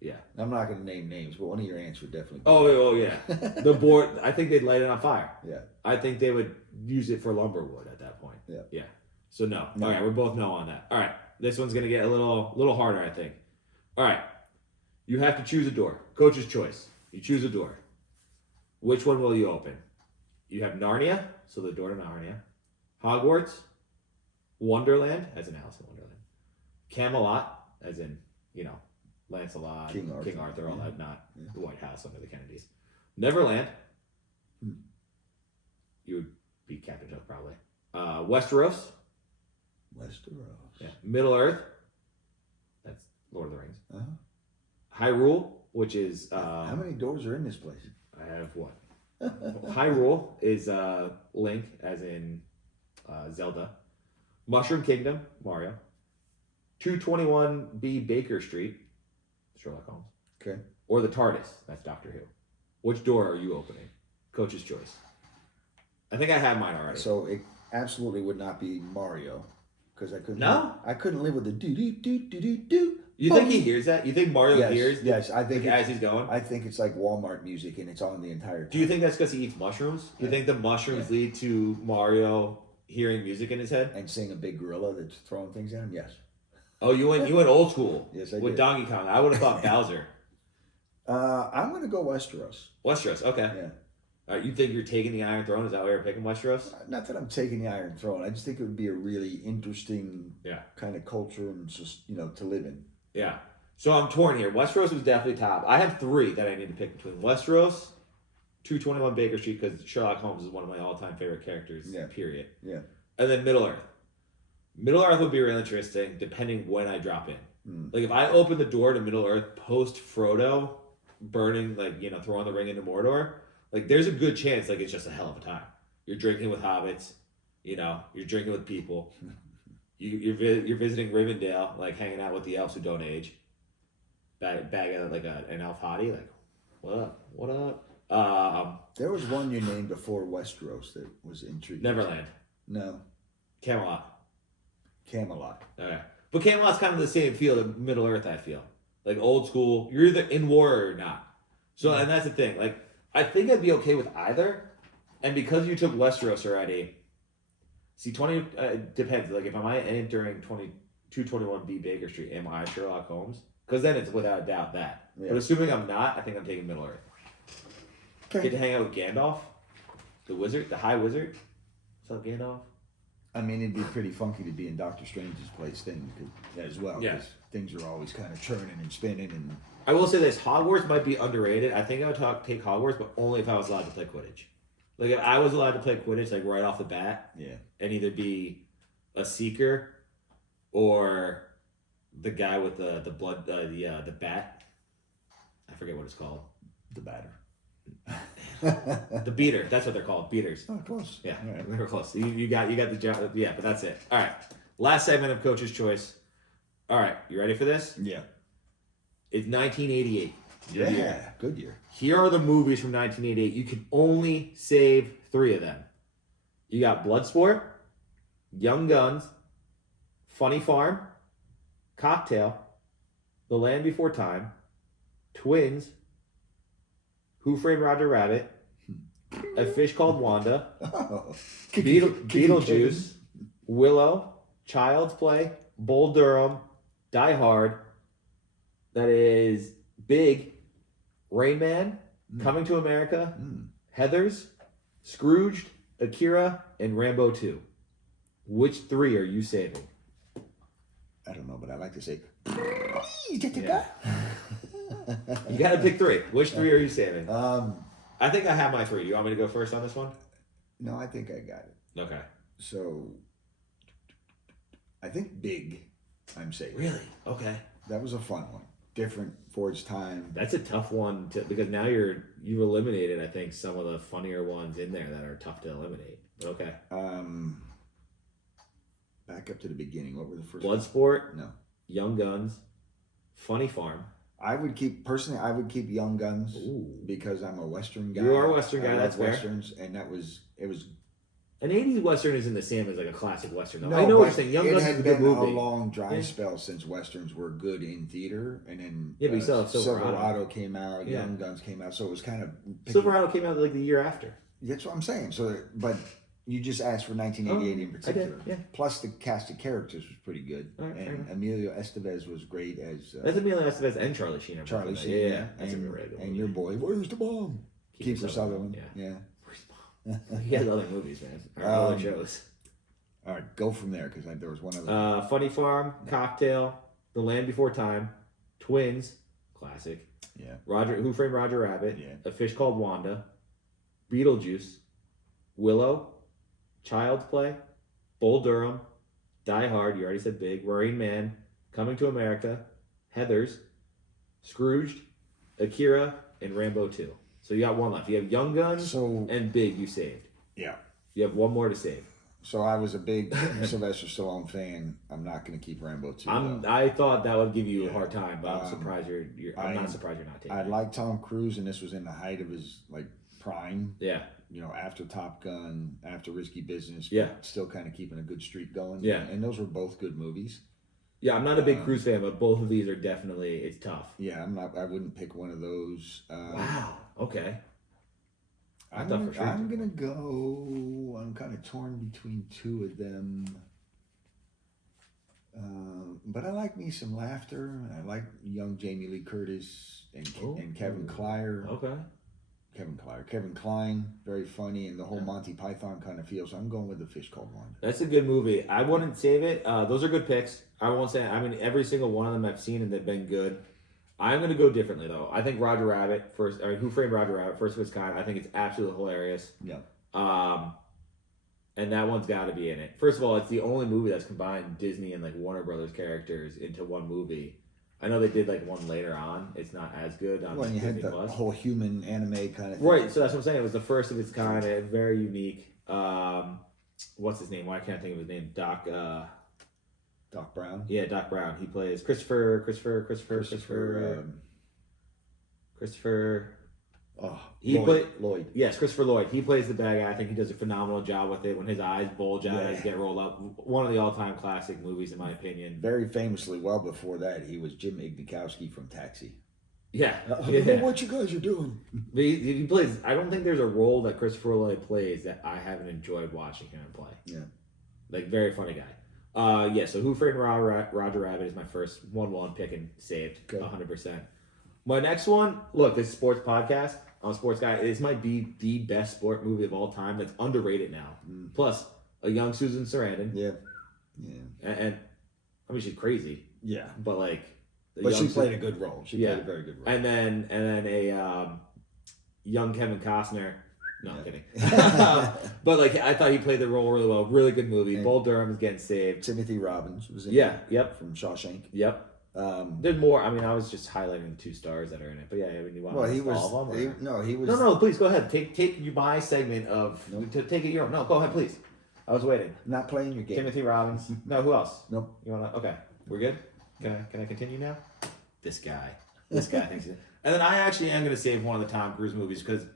Yeah. I'm not going to name names, but one of your aunts would definitely. Oh yeah. The board. I think they'd light it on fire. Yeah. I think they would use it for lumber wood at that point. Yeah. Yeah. So no. No. All right, we're both no on that. All right. This one's gonna get a little harder, I think. All right. You have to choose a door. Coach's choice. You choose a door. Which one will you open? You have Narnia, so the door to Narnia. Hogwarts. Wonderland, as in Alice in Wonderland. Camelot, as in, Lancelot, King Arthur, all yeah. that, not Yeah. the White House under the Kennedys. Neverland. Hmm. You would be Captain Hook, probably. Westeros. Westeros. Yeah. Middle Earth. That's Lord of the Rings. Uh-huh. Hyrule, which is How many doors are in this place? I have what? Hyrule is Link, as in Zelda. Mushroom Kingdom, Mario. 221B Baker Street, Sherlock Holmes. Okay. Or the TARDIS, that's Doctor Who. Which door are you opening? Coach's choice. I think I have mine already. So it absolutely would not be Mario, because I couldn't. No? I couldn't live with the do do do do do do. You think he hears that? You think Mario Yes, hears? yes, I think as he's going. I think it's like Walmart music, and it's on the entire time. Do you think that's because he eats mushrooms? Do you think the mushrooms lead to Mario hearing music in his head? And seeing a big gorilla that's throwing things at him? Yes. Oh, you went old school. Yes, I with did. Donkey Kong. I would have thought Bowser. I'm going to go Westeros. Westeros, okay. Yeah. All right, you think you're taking the Iron Throne? Is that why you're picking Westeros? Not that I'm taking the Iron Throne. I just think it would be a really interesting Yeah. kind of culture and just, to live in. Yeah. So I'm torn here. Westeros was definitely top. I have 3 that I need to pick between. Westeros, 221 Baker Street, because Sherlock Holmes is one of my all-time favorite characters, period. Yeah. And then Middle Earth. Middle Earth would be real interesting depending when I drop in. Like if I open the door to Middle Earth post Frodo burning, throwing the ring into Mordor, there's a good chance it's just a hell of a time. You're drinking with hobbits, you're drinking with people. You're visiting Rivendell, hanging out with the elves who don't age. Bag of an elf hottie, what up? There was one you named before Westeros that was intriguing. Neverland. No. Camelot. Camelot. Okay. But Camelot's kind of the same feel of Middle Earth, I feel. Old school. You're either in war or not. So, and that's the thing. I think I'd be okay with either. And because you took Westeros already, see, 20 depends. If am I entering 221B Baker Street, am I Sherlock Holmes? Because then it's without a doubt that. Yeah. But assuming I'm not, I think I'm taking Middle Earth. Okay. Get to hang out with Gandalf, the wizard, the High Wizard. What's up, Gandalf? I mean, it'd be pretty funky to be in Doctor Strange's place as well. Yeah. 'Cause things are always kind of churning and spinning. And I will say this, Hogwarts might be underrated. I think I would take Hogwarts, but only if I was allowed to play Quidditch. If I was allowed to play Quidditch, right off the bat, yeah, and either be a Seeker or the guy with the blood, the bat. I forget what it's called. the batter. The beater. That's what they're called. Beaters. Oh, close. Yeah, All right. we were close. You got the job. Yeah, but that's it. All right. Last segment of Coach's Choice. All right, you ready for this? Yeah. It's 1988. Yeah. Good year. Here are the movies from 1988. You can only save 3 of them. You got Bloodsport, Young Guns, Funny Farm, Cocktail, The Land Before Time, Twins, Who Framed Roger Rabbit, A Fish Called Wanda, Oh. Beetlejuice, Willow, Child's Play, Bull Durham, Die Hard, that is Big, Rain Man, Coming to America, Heathers, Scrooged, Akira, and Rambo 2. Which 3 are you saving? I don't know, but I like to say. Yeah. You gotta pick 3. Which 3 are you saving? I think I have my 3. You want me to go first on this one? No, I think I got it. Okay. So, I think Big, I'm saying. Really? Okay. That was a fun one. Different for its time. That's a tough one because now you've eliminated, I think, some of the funnier ones in there that are tough to eliminate. Okay. Back up to the beginning. What were the first? Bloodsport. No. Young Guns. Funny Farm. I would keep Young Guns. Ooh. Because I'm a Western guy. You are a Western guy, I that's love fair. Westerns, and it was. An 80s Western isn't the same as a classic Western, though. No, I know what but you're saying. Young it Guns had is a good been movie. a long dry Yeah. spell since Westerns were good in theater, and then Yeah, but you still have Silverado. came out, Yeah. Young Guns came out, so it was kind of Silverado came out the year after. That's what I'm saying. So, but you just asked for 1988 in particular. I did, yeah. Plus, the cast of characters was pretty good, All right, fair and enough. Emilio Estevez was great as That's Emilio Estevez and Charlie Sheen. are both Charlie in that. Sheen. Yeah. That's a really good and movie. your boy, where's the bomb? Kiefer Sutherland. Yeah. He has other movies, man. Or other shows. All right, go from there because there was one other. Funny Farm, Cocktail, The Land Before Time, Twins, classic. Yeah. Who Framed Roger Rabbit? Yeah. A Fish Called Wanda, Beetlejuice, Willow, Child's Play, Bull Durham, Die Hard. You already said Big. Rain Man, Coming to America, Heathers, Scrooged, Akira, and Rambo 2. So you got one left. You have Young Guns and Big you saved. Yeah. You have one more to save. So I was a big Sylvester Stallone fan. I'm not going to keep Rambo 2. I thought that would give you a hard time, but I'm surprised I'm not surprised you're not taking I it. like Tom Cruise, and this was in the height of his like prime. Yeah. You know, after Top Gun, after Risky Business, but Yeah. still kind of keeping a good streak going. Yeah. And those were both good movies. Yeah, I'm not a big Cruise fan, but both of these are definitely, it's tough. Yeah, I wouldn't pick one of those. Wow. Okay. I'm gonna go. I'm kind of torn between two of them. But I like me some laughter. I like young Jamie Lee Curtis and Kevin Kline. Okay. Kevin Kline, very funny, and the whole Monty Python kind of feel. So I'm going with The Fish Called Wanda. That's a good movie. I wouldn't save it. Those are good picks. I won't say. I mean, every single one of them I've seen and they've been good. I'm going to go differently though. I think Roger Rabbit first. I mean, Who Framed Roger Rabbit? First of its kind. I think it's absolutely hilarious. Yeah. And that one's got to be in it. First of all, it's the only movie that's combined Disney and like Warner Brothers characters into one movie. I know they did like one later on. It's not as good on Well, you Disney had the Plus. whole human anime kind of thing. Right, so that's what I'm saying. It was the first of its kind and very unique. What's his name? Why can't I think of his name? Doc Brown. Yeah, Doc Brown. He plays Christopher. Oh, Lloyd. Yes, Christopher Lloyd. He plays the bad guy. I think he does a phenomenal job with it. When his eyes bulge out, his get rolled up. One of the all-time classic movies, in my opinion. Very famously, well before that, he was Jim Ignatowski from Taxi. Yeah. What you guys are doing? But he plays. I don't think there's a role that Christopher Lloyd plays that I haven't enjoyed watching him play. Yeah. Like, very funny guy. Yeah, so Who Framed Roger Rabbit is my first 1-1 pick and saved 100%. My next one, look, this is a sports podcast. I'm a sports guy. This might be the best sport movie of all time that's underrated now. Plus, a young Susan Sarandon. Yeah. And I mean, she's crazy. Yeah. But, like... But she played a good role. She played a very good role. And then a young Kevin Costner. No, I'm kidding. But like I thought he played the role really well. Really good movie. And Bull Durham is getting saved. Timothy Robbins was in from Shawshank. Yep. There's more. I mean, I was just highlighting the 2 stars that are in it. But yeah, I mean, you want he was. all of them, he was. No. Please go ahead. Take my segment of. Take it your own. No, go ahead, please. I was waiting. Not playing your game. Timothy Robbins. No, who else? Nope. You wanna? Okay, we're good. Can I continue now? This guy thinks. And then I actually am gonna save one of the Tom Cruise movies because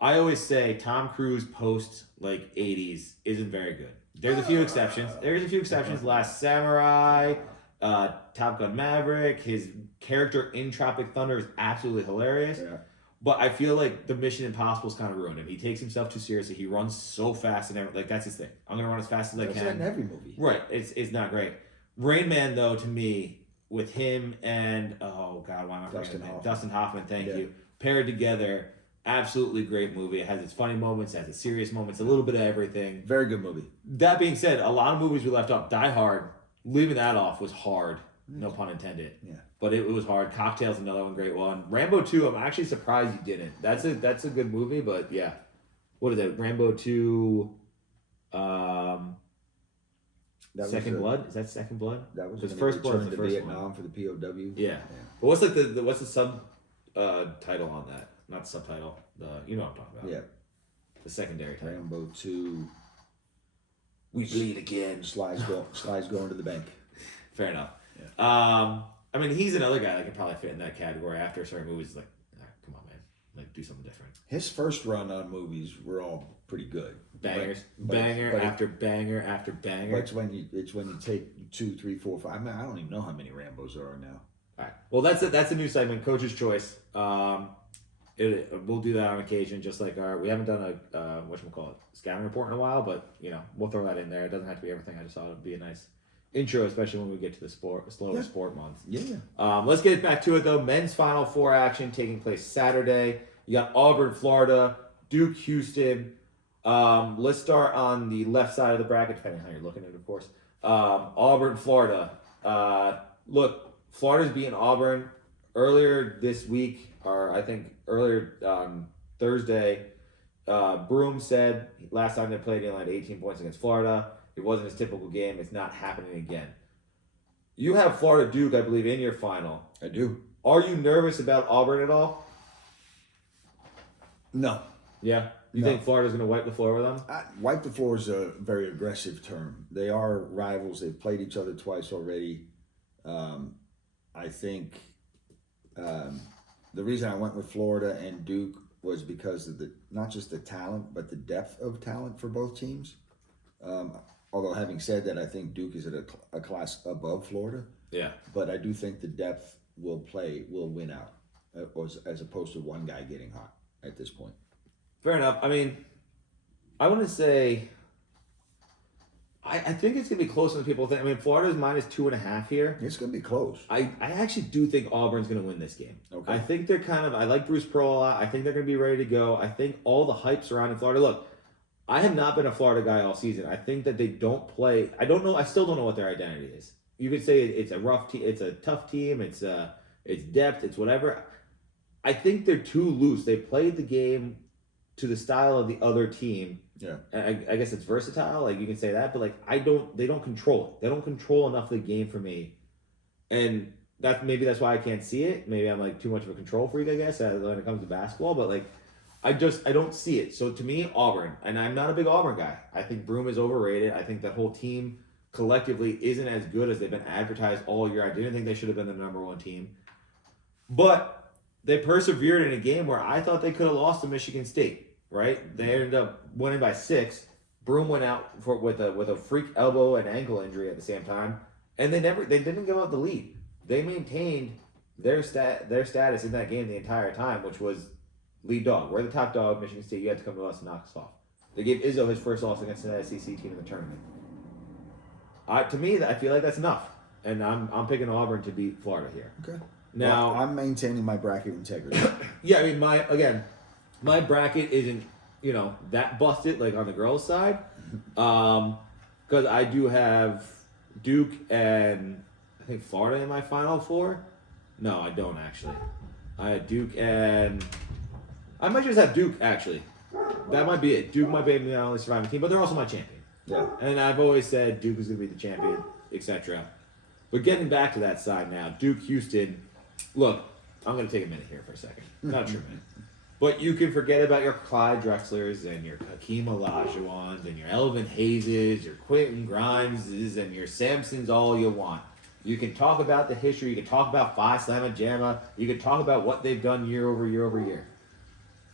I always say Tom Cruise post like 80s isn't very good. There's a few exceptions. Last Samurai, Top Gun Maverick. His character in Tropic Thunder is absolutely hilarious. Yeah. But I feel like the Mission Impossible's kind of ruined him. He takes himself too seriously. He runs so fast and like that's his thing. I'm gonna run as fast as I can. That's in every movie. Right. It's not great. Rain Man though, to me, with him and why am I forgetting his name? Dustin Hoffman. Thank you. Paired together, absolutely great movie. It has its funny moments, it has its serious moments, a little bit of everything. Very good movie. That being said, a lot of movies we left off. Die Hard, leaving that off was hard. No pun intended. Yeah. But it was hard. Cocktail's another one, great one. Rambo 2, I'm actually surprised you didn't. That's a good movie, but yeah. What is it? Rambo 2 Second Blood? Is that Second Blood? That was his first First Blood. to Vietnam for the POW. Yeah. But what's like what's the sub title on that? Not subtitle. You know what I'm talking about. Yeah. The secondary title. Rambo 2. We bleed again. Sly's going to the bank. Fair enough. Yeah. I mean, he's another guy that can probably fit in that category after certain movies. Like, come on, man, like do something different. His first run on movies were all pretty good. Bangers, but after banger after banger. But it's when you take 2, 3, 4, 5. I mean, I don't even know how many Rambos there are now. All right. Well, that's a new segment, Coach's Choice. We'll do that on occasion, just like we haven't done a whatchamacallit, scouting report in a while, but we'll throw that in there. It doesn't have to be everything. I just thought it'd be a nice intro, especially when we get to the slower sport month. Yeah. Let's get back to it though. Men's Final Four action taking place Saturday. You got Auburn, Florida, Duke, Houston. Let's start on the left side of the bracket, depending on how you're looking at it, of course. Auburn, Florida. Look, Florida's beating Auburn earlier this week, or I think earlier on Thursday. Broom said last time they played, he only had 18 points against Florida. It wasn't his typical game. It's not happening again. You have Florida Duke, I believe, in your final. I do. Are you nervous about Auburn at all? No. Yeah. You No. think Florida's going to wipe the floor with them? Wipe the floor is a very aggressive term. They are rivals. They've played each other twice already. I think the reason I went with Florida and Duke was because of not just the talent, but the depth of talent for both teams. Although having said that, I think Duke is at a class above Florida. Yeah. But I do think the depth will win out, as opposed to one guy getting hot at this point. Fair enough. I mean, I want to say, I think it's going to be closer than people think. I mean, Florida's minus 2.5 here. It's going to be close. I actually do think Auburn's going to win this game. Okay. I think they're I like Bruce Pearl a lot. I think they're going to be ready to go. I think all the hype surrounding Florida. Look, I have not been a Florida guy all season. I think that they don't play. I don't know. I still don't know what their identity is. You could say it's a rough team. It's a tough team. It's depth. It's whatever. I think they're too loose. They played the game to the style of the other team. Yeah. I guess it's versatile, like you can say that, but like they don't control it. They don't control enough of the game for me. And that's why I can't see it. Maybe I'm like too much of a control freak, I guess, when it comes to basketball, but like I don't see it. So to me, Auburn, and I'm not a big Auburn guy. I think Broome is overrated. I think that whole team collectively isn't as good as they've been advertised all year. I didn't think they should have been the number one team. But they persevered in a game where I thought they could have lost to Michigan State, right? They ended up winning by 6. Broome went out with a freak elbow and ankle injury at the same time, and they didn't give up the lead. They maintained their status in that game the entire time, which was lead dog. We're the top dog, Michigan State. You have to come to us and knock us off. They gave Izzo his first loss against an SEC team in the tournament. To me, I feel like that's enough, and I'm picking Auburn to beat Florida here. Okay. Now well, I'm maintaining my bracket integrity. yeah, I mean my bracket isn't that busted like on the girls' side, because I do have Duke and I think Florida in my final 4. No, I don't actually. I had Duke and I might just have Duke actually. That might be it. Duke might be my only surviving team, but they're also my champion. Yeah. And I've always said Duke is going to be the champion, etc. But getting back to that side now, Duke, Houston. Look, I'm going to take a minute here for a second. Not a true minute. But you can forget about your Clyde Drexlers and your Hakeem Olajuwons and your Elvin Hayeses, your Quentin Grimeses, and your Samsons all you want. You can talk about the history. You can talk about Phi Slama Jama. You can talk about what they've done year over year over year.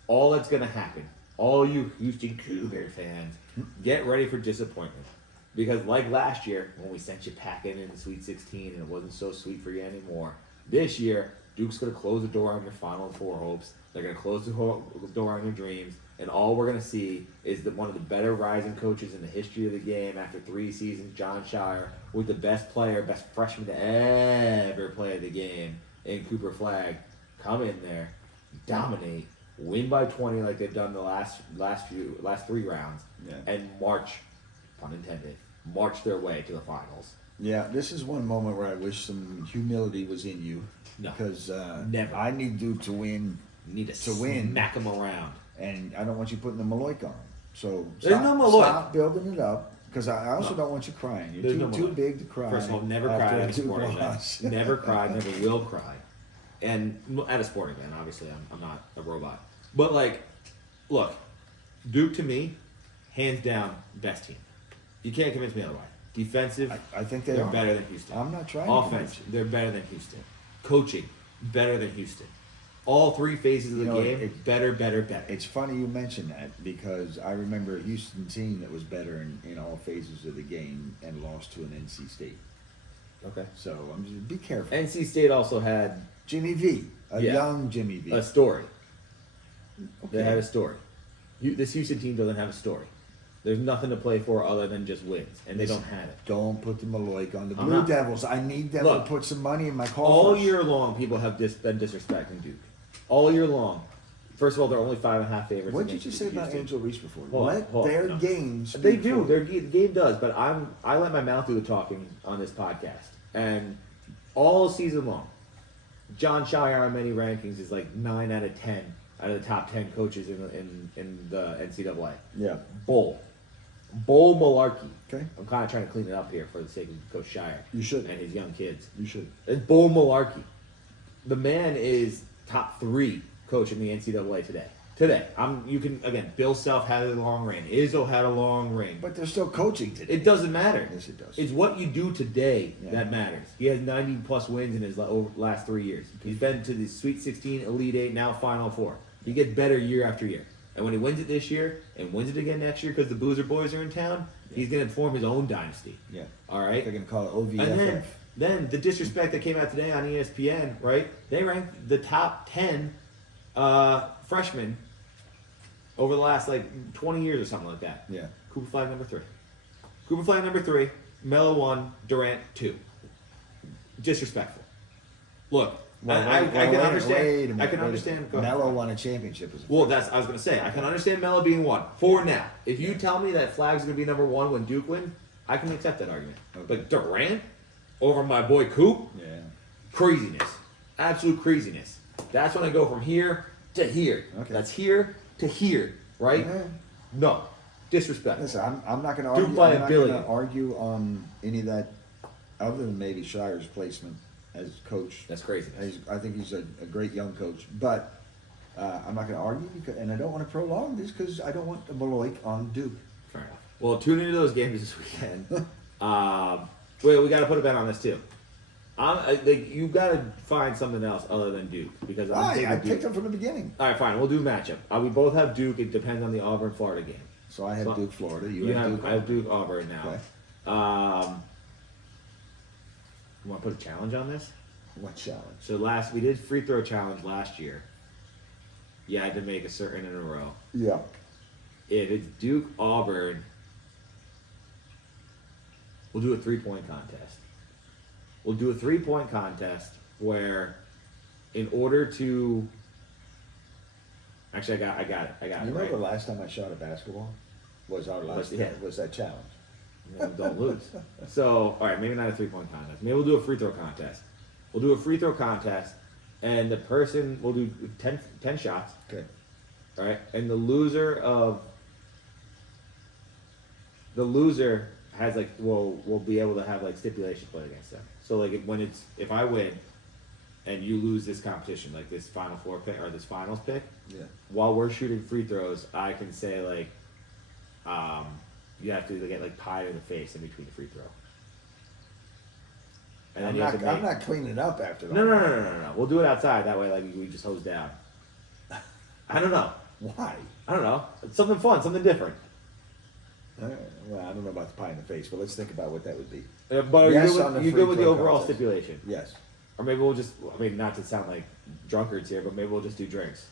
All that's going to happen, all you Houston Cougar fans, get ready for disappointment. Because like last year, when we sent you packing in the Sweet 16 and it wasn't so sweet for you anymore, this year, Duke's going to close the door on your Final Four hopes. They're going to close the door on your dreams. And all we're going to see is one of the better rising coaches in the history of the game after 3 seasons, John Shire, with the best freshman to ever play the game in Cooper Flagg, come in there, dominate, win by 20 like they've done the last 3 rounds, and march, pun intended, march their way to the finals. Yeah, this is one moment where I wish some humility was in you. No, because never. I need Duke to win. You need to win. Smack them around. And I don't want you putting the Maloik on them. So There's no Maloik. Stop building it up. Because I also don't want you crying. You're too big to cry. First of all, never after cried a at a Duke sporting loss. event. Never cried, never will cry. And at a sporting event, obviously, I'm not a robot. But, like, look, Duke to me, hands down, best team. You can't convince me otherwise. Defensive, I think they're are better than Houston. I'm not trying Offense, to they're better than Houston. Coaching, better than Houston. All 3 phases of the game, better. It's funny you mention that because I remember a Houston team that was better in all phases of the game and lost to an NC State. Okay. So I'm just be careful. NC State also had Jimmy V, young Jimmy V. a story. Okay. They had a story. This Houston team doesn't have a story. There's nothing to play for other than just wins, and they don't have it. Don't put the Maloik on the Blue Devils. I need them to put some money in my coffers. All year long, people have been disrespecting Duke. All year long. First of all, they're only 5.5 favorites. What did you just say about Angel Reese before? Hold Let their on. games. They do. Their game does, but I let my mouth do the talking on this podcast, and all season long, John Shire on many rankings is like 9 out of 10 out of the top 10 coaches in the NCAA. Yeah. Bull. Bull malarkey. Okay. I'm kind of trying to clean it up here for the sake of Coach Shire. You should. And his young kids. You should. It's bull malarkey. The man is top 3 coach in the NCAA today. Bill Self had a long reign. Izzo had a long reign. But they're still coaching today. It doesn't matter. Yes, it does. It's what you do today Yeah. that matters. He has 90 plus wins in his last 3 years. He's been to the Sweet 16, Elite 8, now Final 4. He gets better year after year. And when he wins it this year and wins it again next year because the Boozer Boys are in town, he's going to form his own dynasty. Yeah. All right? They're going to call it OVFF. And then the disrespect that came out today on ESPN, right? They ranked the top 10 freshmen over the last 20 years or something like that. Yeah. Cooper Flag number 3. Cooper Flag number 3. Melo 1. Durant 2. Disrespectful. Look, I can understand. I can understand. Go ahead. Melo won a championship. Well, I was gonna say. I can understand Melo being 1 for now. If you tell me that Flag's gonna be number 1 when Duke wins, I can accept that argument. Okay. But Durant over my boy Coop, Yeah. craziness, absolute craziness. That's when I go from here to here. Okay. That's here to here, right? Yeah. No, disrespect. Listen, I'm not going to Duke argue. by I'm a not billion. going to argue on any of that, other than maybe Shire's placement as coach. That's crazy. I think he's a great young coach, but I'm not going to argue and I don't want to prolong this because I don't want a Maloik on Duke. Fair enough. Well, tune into those games this weekend. We got to put a bet on this too. You got to find something else other than Duke because I'm taking I Duke. picked them from the beginning. All right, fine. We'll do matchup. We both have Duke. It depends on the Auburn-Florida game. So I have So- Duke, Florida. You You have have, Duke. I have Duke Auburn now. Okay. You want to put a challenge on this? What challenge? So we did free throw challenge last year. You had to make a certain in a row. Yeah. If it's Duke Auburn, we'll do a 3-point contest. We'll do a 3-point contest where, in order to, actually, I got it. You Right? remember the last time I shot a basketball? Was our last Yeah. was that challenge? Don't lose. So, all right, maybe not a 3-point contest. Maybe we'll do a free throw contest. We'll do a free throw contest, and the person will do 10 shots. Okay. All right, and the loser has will be able to have stipulations played against them. So if I win, and you lose this competition, like this Final Four pick or this finals pick, Yeah. while we're shooting free throws, I can say you have to get pie in the face in between the free throw. And then I'm not cleaning up after that. No. We'll do it outside. That way, we just hose down. I don't know. Why? I don't know. It's something fun, something different. Well, I don't know about the pie in the face, but let's think about what that would be. But Yes, you're on the good free with the throw overall contest. stipulation. Yes. Or maybe we'll just, not to sound like drunkards here, but maybe we'll just do drinks.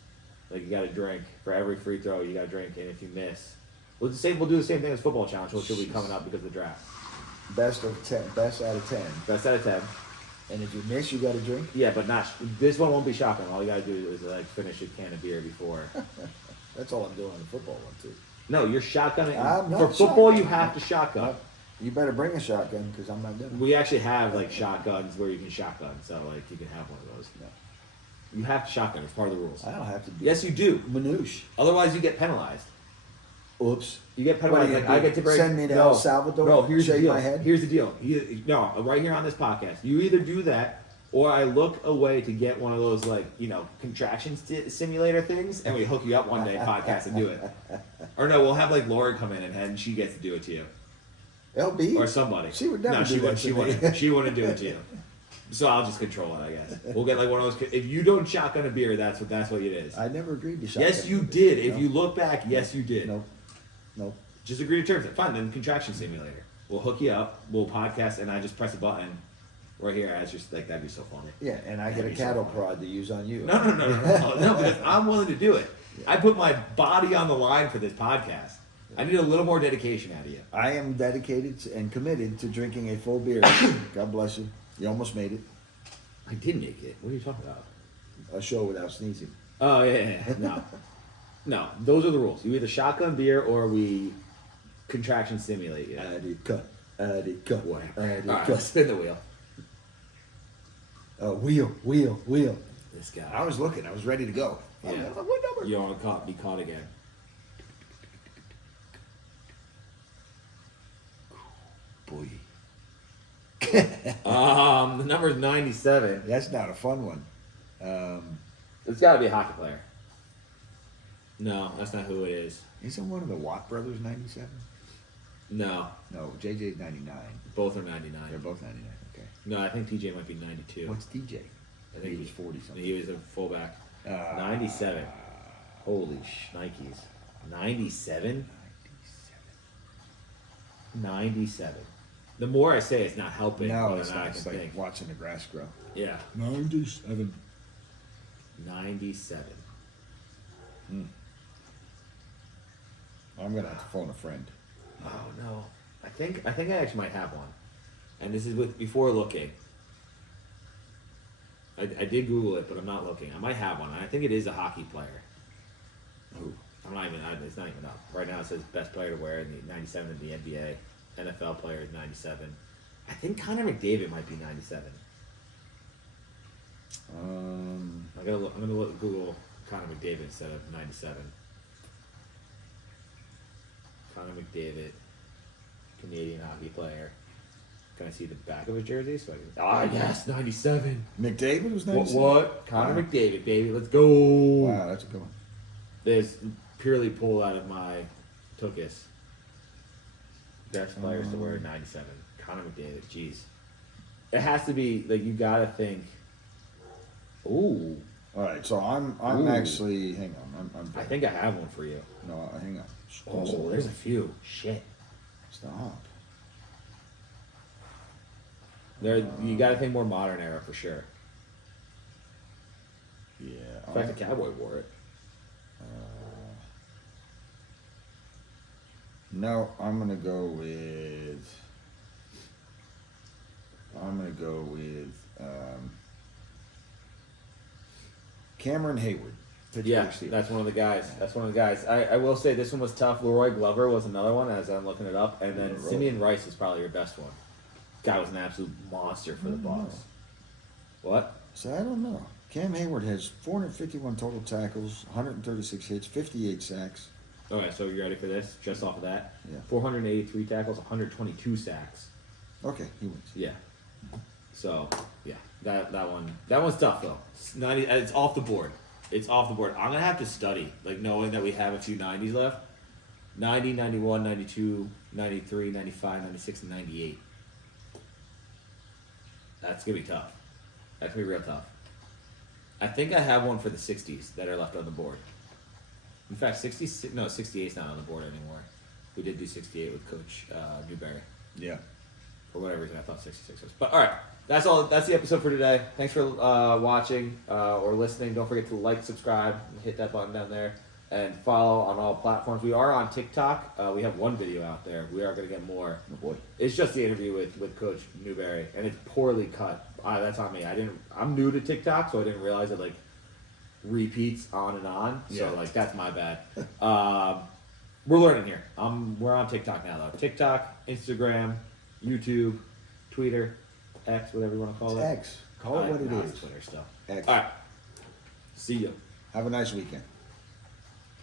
You got to drink for every free throw. You got to drink, and if you miss, we'll do the same thing as football challenge, which will be coming up because of the draft. Best out of 10. Best out of 10. And if you miss, you got to drink. Yeah, but this one won't be shotgun. All you got to do is finish a can of beer before. That's all I'm doing on the football one too. No, you're shotgunning. I'm not For football, shotgunning. you have to shotgun. You better bring a shotgun because I'm not doing it. We actually have shotguns where you can shotgun, so you can have one of those. No. You have to shotgun. It's part of the rules. I don't have to do Yes, you do. Manouche. Otherwise, you get penalized. Oops. You get What are penalized. you Like, gonna I do? get to break. Send me to El Salvador No, and here's the shave deal. my head? Here's the deal. No, right here on this podcast, you either do that or I look away to get one of those contraction simulator things, and we hook you up one day, podcast, and do it. Or no, we'll have Lori come in and she gets to do it to you. LB? Or somebody. She would never no, do she that would. to She me. wouldn't. She wouldn't do it to you. So I'll just control it, I guess. We'll get one of those. If you don't shotgun a beer, that's what it is. I never agreed to shotgun. Yes, you did. If No. you look back, yes, you did. Nope. Just agree to terms. Fine, then contraction simulator. We'll hook you up. We'll podcast, and I just press a button right here. As just that'd be so funny. Yeah, and I get a That'd be so cattle funny. prod to use on you. No, because I'm willing to do it. I put my body on the line for this podcast. I need a little more dedication out of you. I am dedicated and committed to drinking a full beer. God bless you. You almost made it. I did make it. What are you talking about? A show without sneezing. Oh yeah. No. Those are the rules. You either shotgun beer or we contraction simulate you. Adika. All right, spin the wheel. Wheel. This guy. I was looking. I was ready to go. Yeah. I'm like, what number? You don't want to be caught again. boy. The number is 97. That's not a fun one. It's got to be a hockey player. No, that's not who it is. Isn't one of the Watt brothers 97? No, No, JJ's 99. both are 99. They're both 99. Okay. No, I think TJ might be 92. What's DJ? I think he was 40 something. He was a fullback. 97. Holy shnikes. 97? 97. The more I say, it's not helping. No, but it's I not. can It's like think. watching the grass grow. Yeah, 97. 97. I'm gonna have to phone a friend. Oh no, I think I actually might have one, and this is with before looking. I did Google it, but I'm not looking. I might have one. I think it is a hockey player. Who? I'm not even. It's not even up right now. It says best player to wear in the 97 in the NBA. NFL player is 97. I think Connor McDavid might be 97. I'm gonna look Google Connor McDavid instead of 97. Connor McDavid, Canadian hockey player. Can I see the back of his jersey? So I can, yes, 97. McDavid was 97. What? Connor Wow. McDavid, baby, let's go. Wow, that's a good one. This purely pulled out of my Tookus. Best players to wear 97. Connor McDavid, jeez. It has to be like you gotta think. Ooh, All right, so I'm Ooh. actually. Hang on, I'm. I think I have one for you. No, hang on. Oh, there's a few. Shit. Stop. There, you gotta think more modern era for sure. Yeah. In fact, the Cowboy wore it. No, I'm gonna go with. Cameron Hayward. Pittsburgh Yeah, Steelers. that's one of the guys. That's one of the guys. I will say this one was tough. Leroy Glover was another one as I'm looking it up, and then Leroy. Simeon Rice is probably your best one. Guy was an absolute monster for the Bucs. What? So I don't know. Cam Hayward has 451 total tackles, 136 hits, 58 sacks. Okay, so you ready for this? Just off of that, Yeah. 483 tackles, 122 sacks. Okay, he wins. Yeah. So yeah, that one's tough though. It's 90. It's off the board. It's off the board. I'm gonna have to study, like knowing that we have a few 90s left. 90, 91, 92, 93, 95, 96, and 98. That's gonna be tough. That's gonna be real tough. I think I have one for the 60s that are left on the board. In fact, 68's not on the board anymore. We did do 68 with Coach Newberry. Yeah. For whatever reason, I thought 66 was. But all right, that's all. That's the episode for today. Thanks for watching or listening. Don't forget to like, subscribe, and hit that button down there, and follow on all platforms. We are on TikTok. We have one video out there. We are going to get more. Oh boy. It's just the interview with Coach Newberry, and it's poorly cut. That's on me. I'm new to TikTok, so I didn't realize it repeats on and on. Yeah. So that's my bad. We're learning here. We're on TikTok now though. TikTok, Instagram, YouTube, Twitter, X, whatever you want to call it. X. Call it what it It's is. Twitter still. X. All right. See you. Have a nice weekend.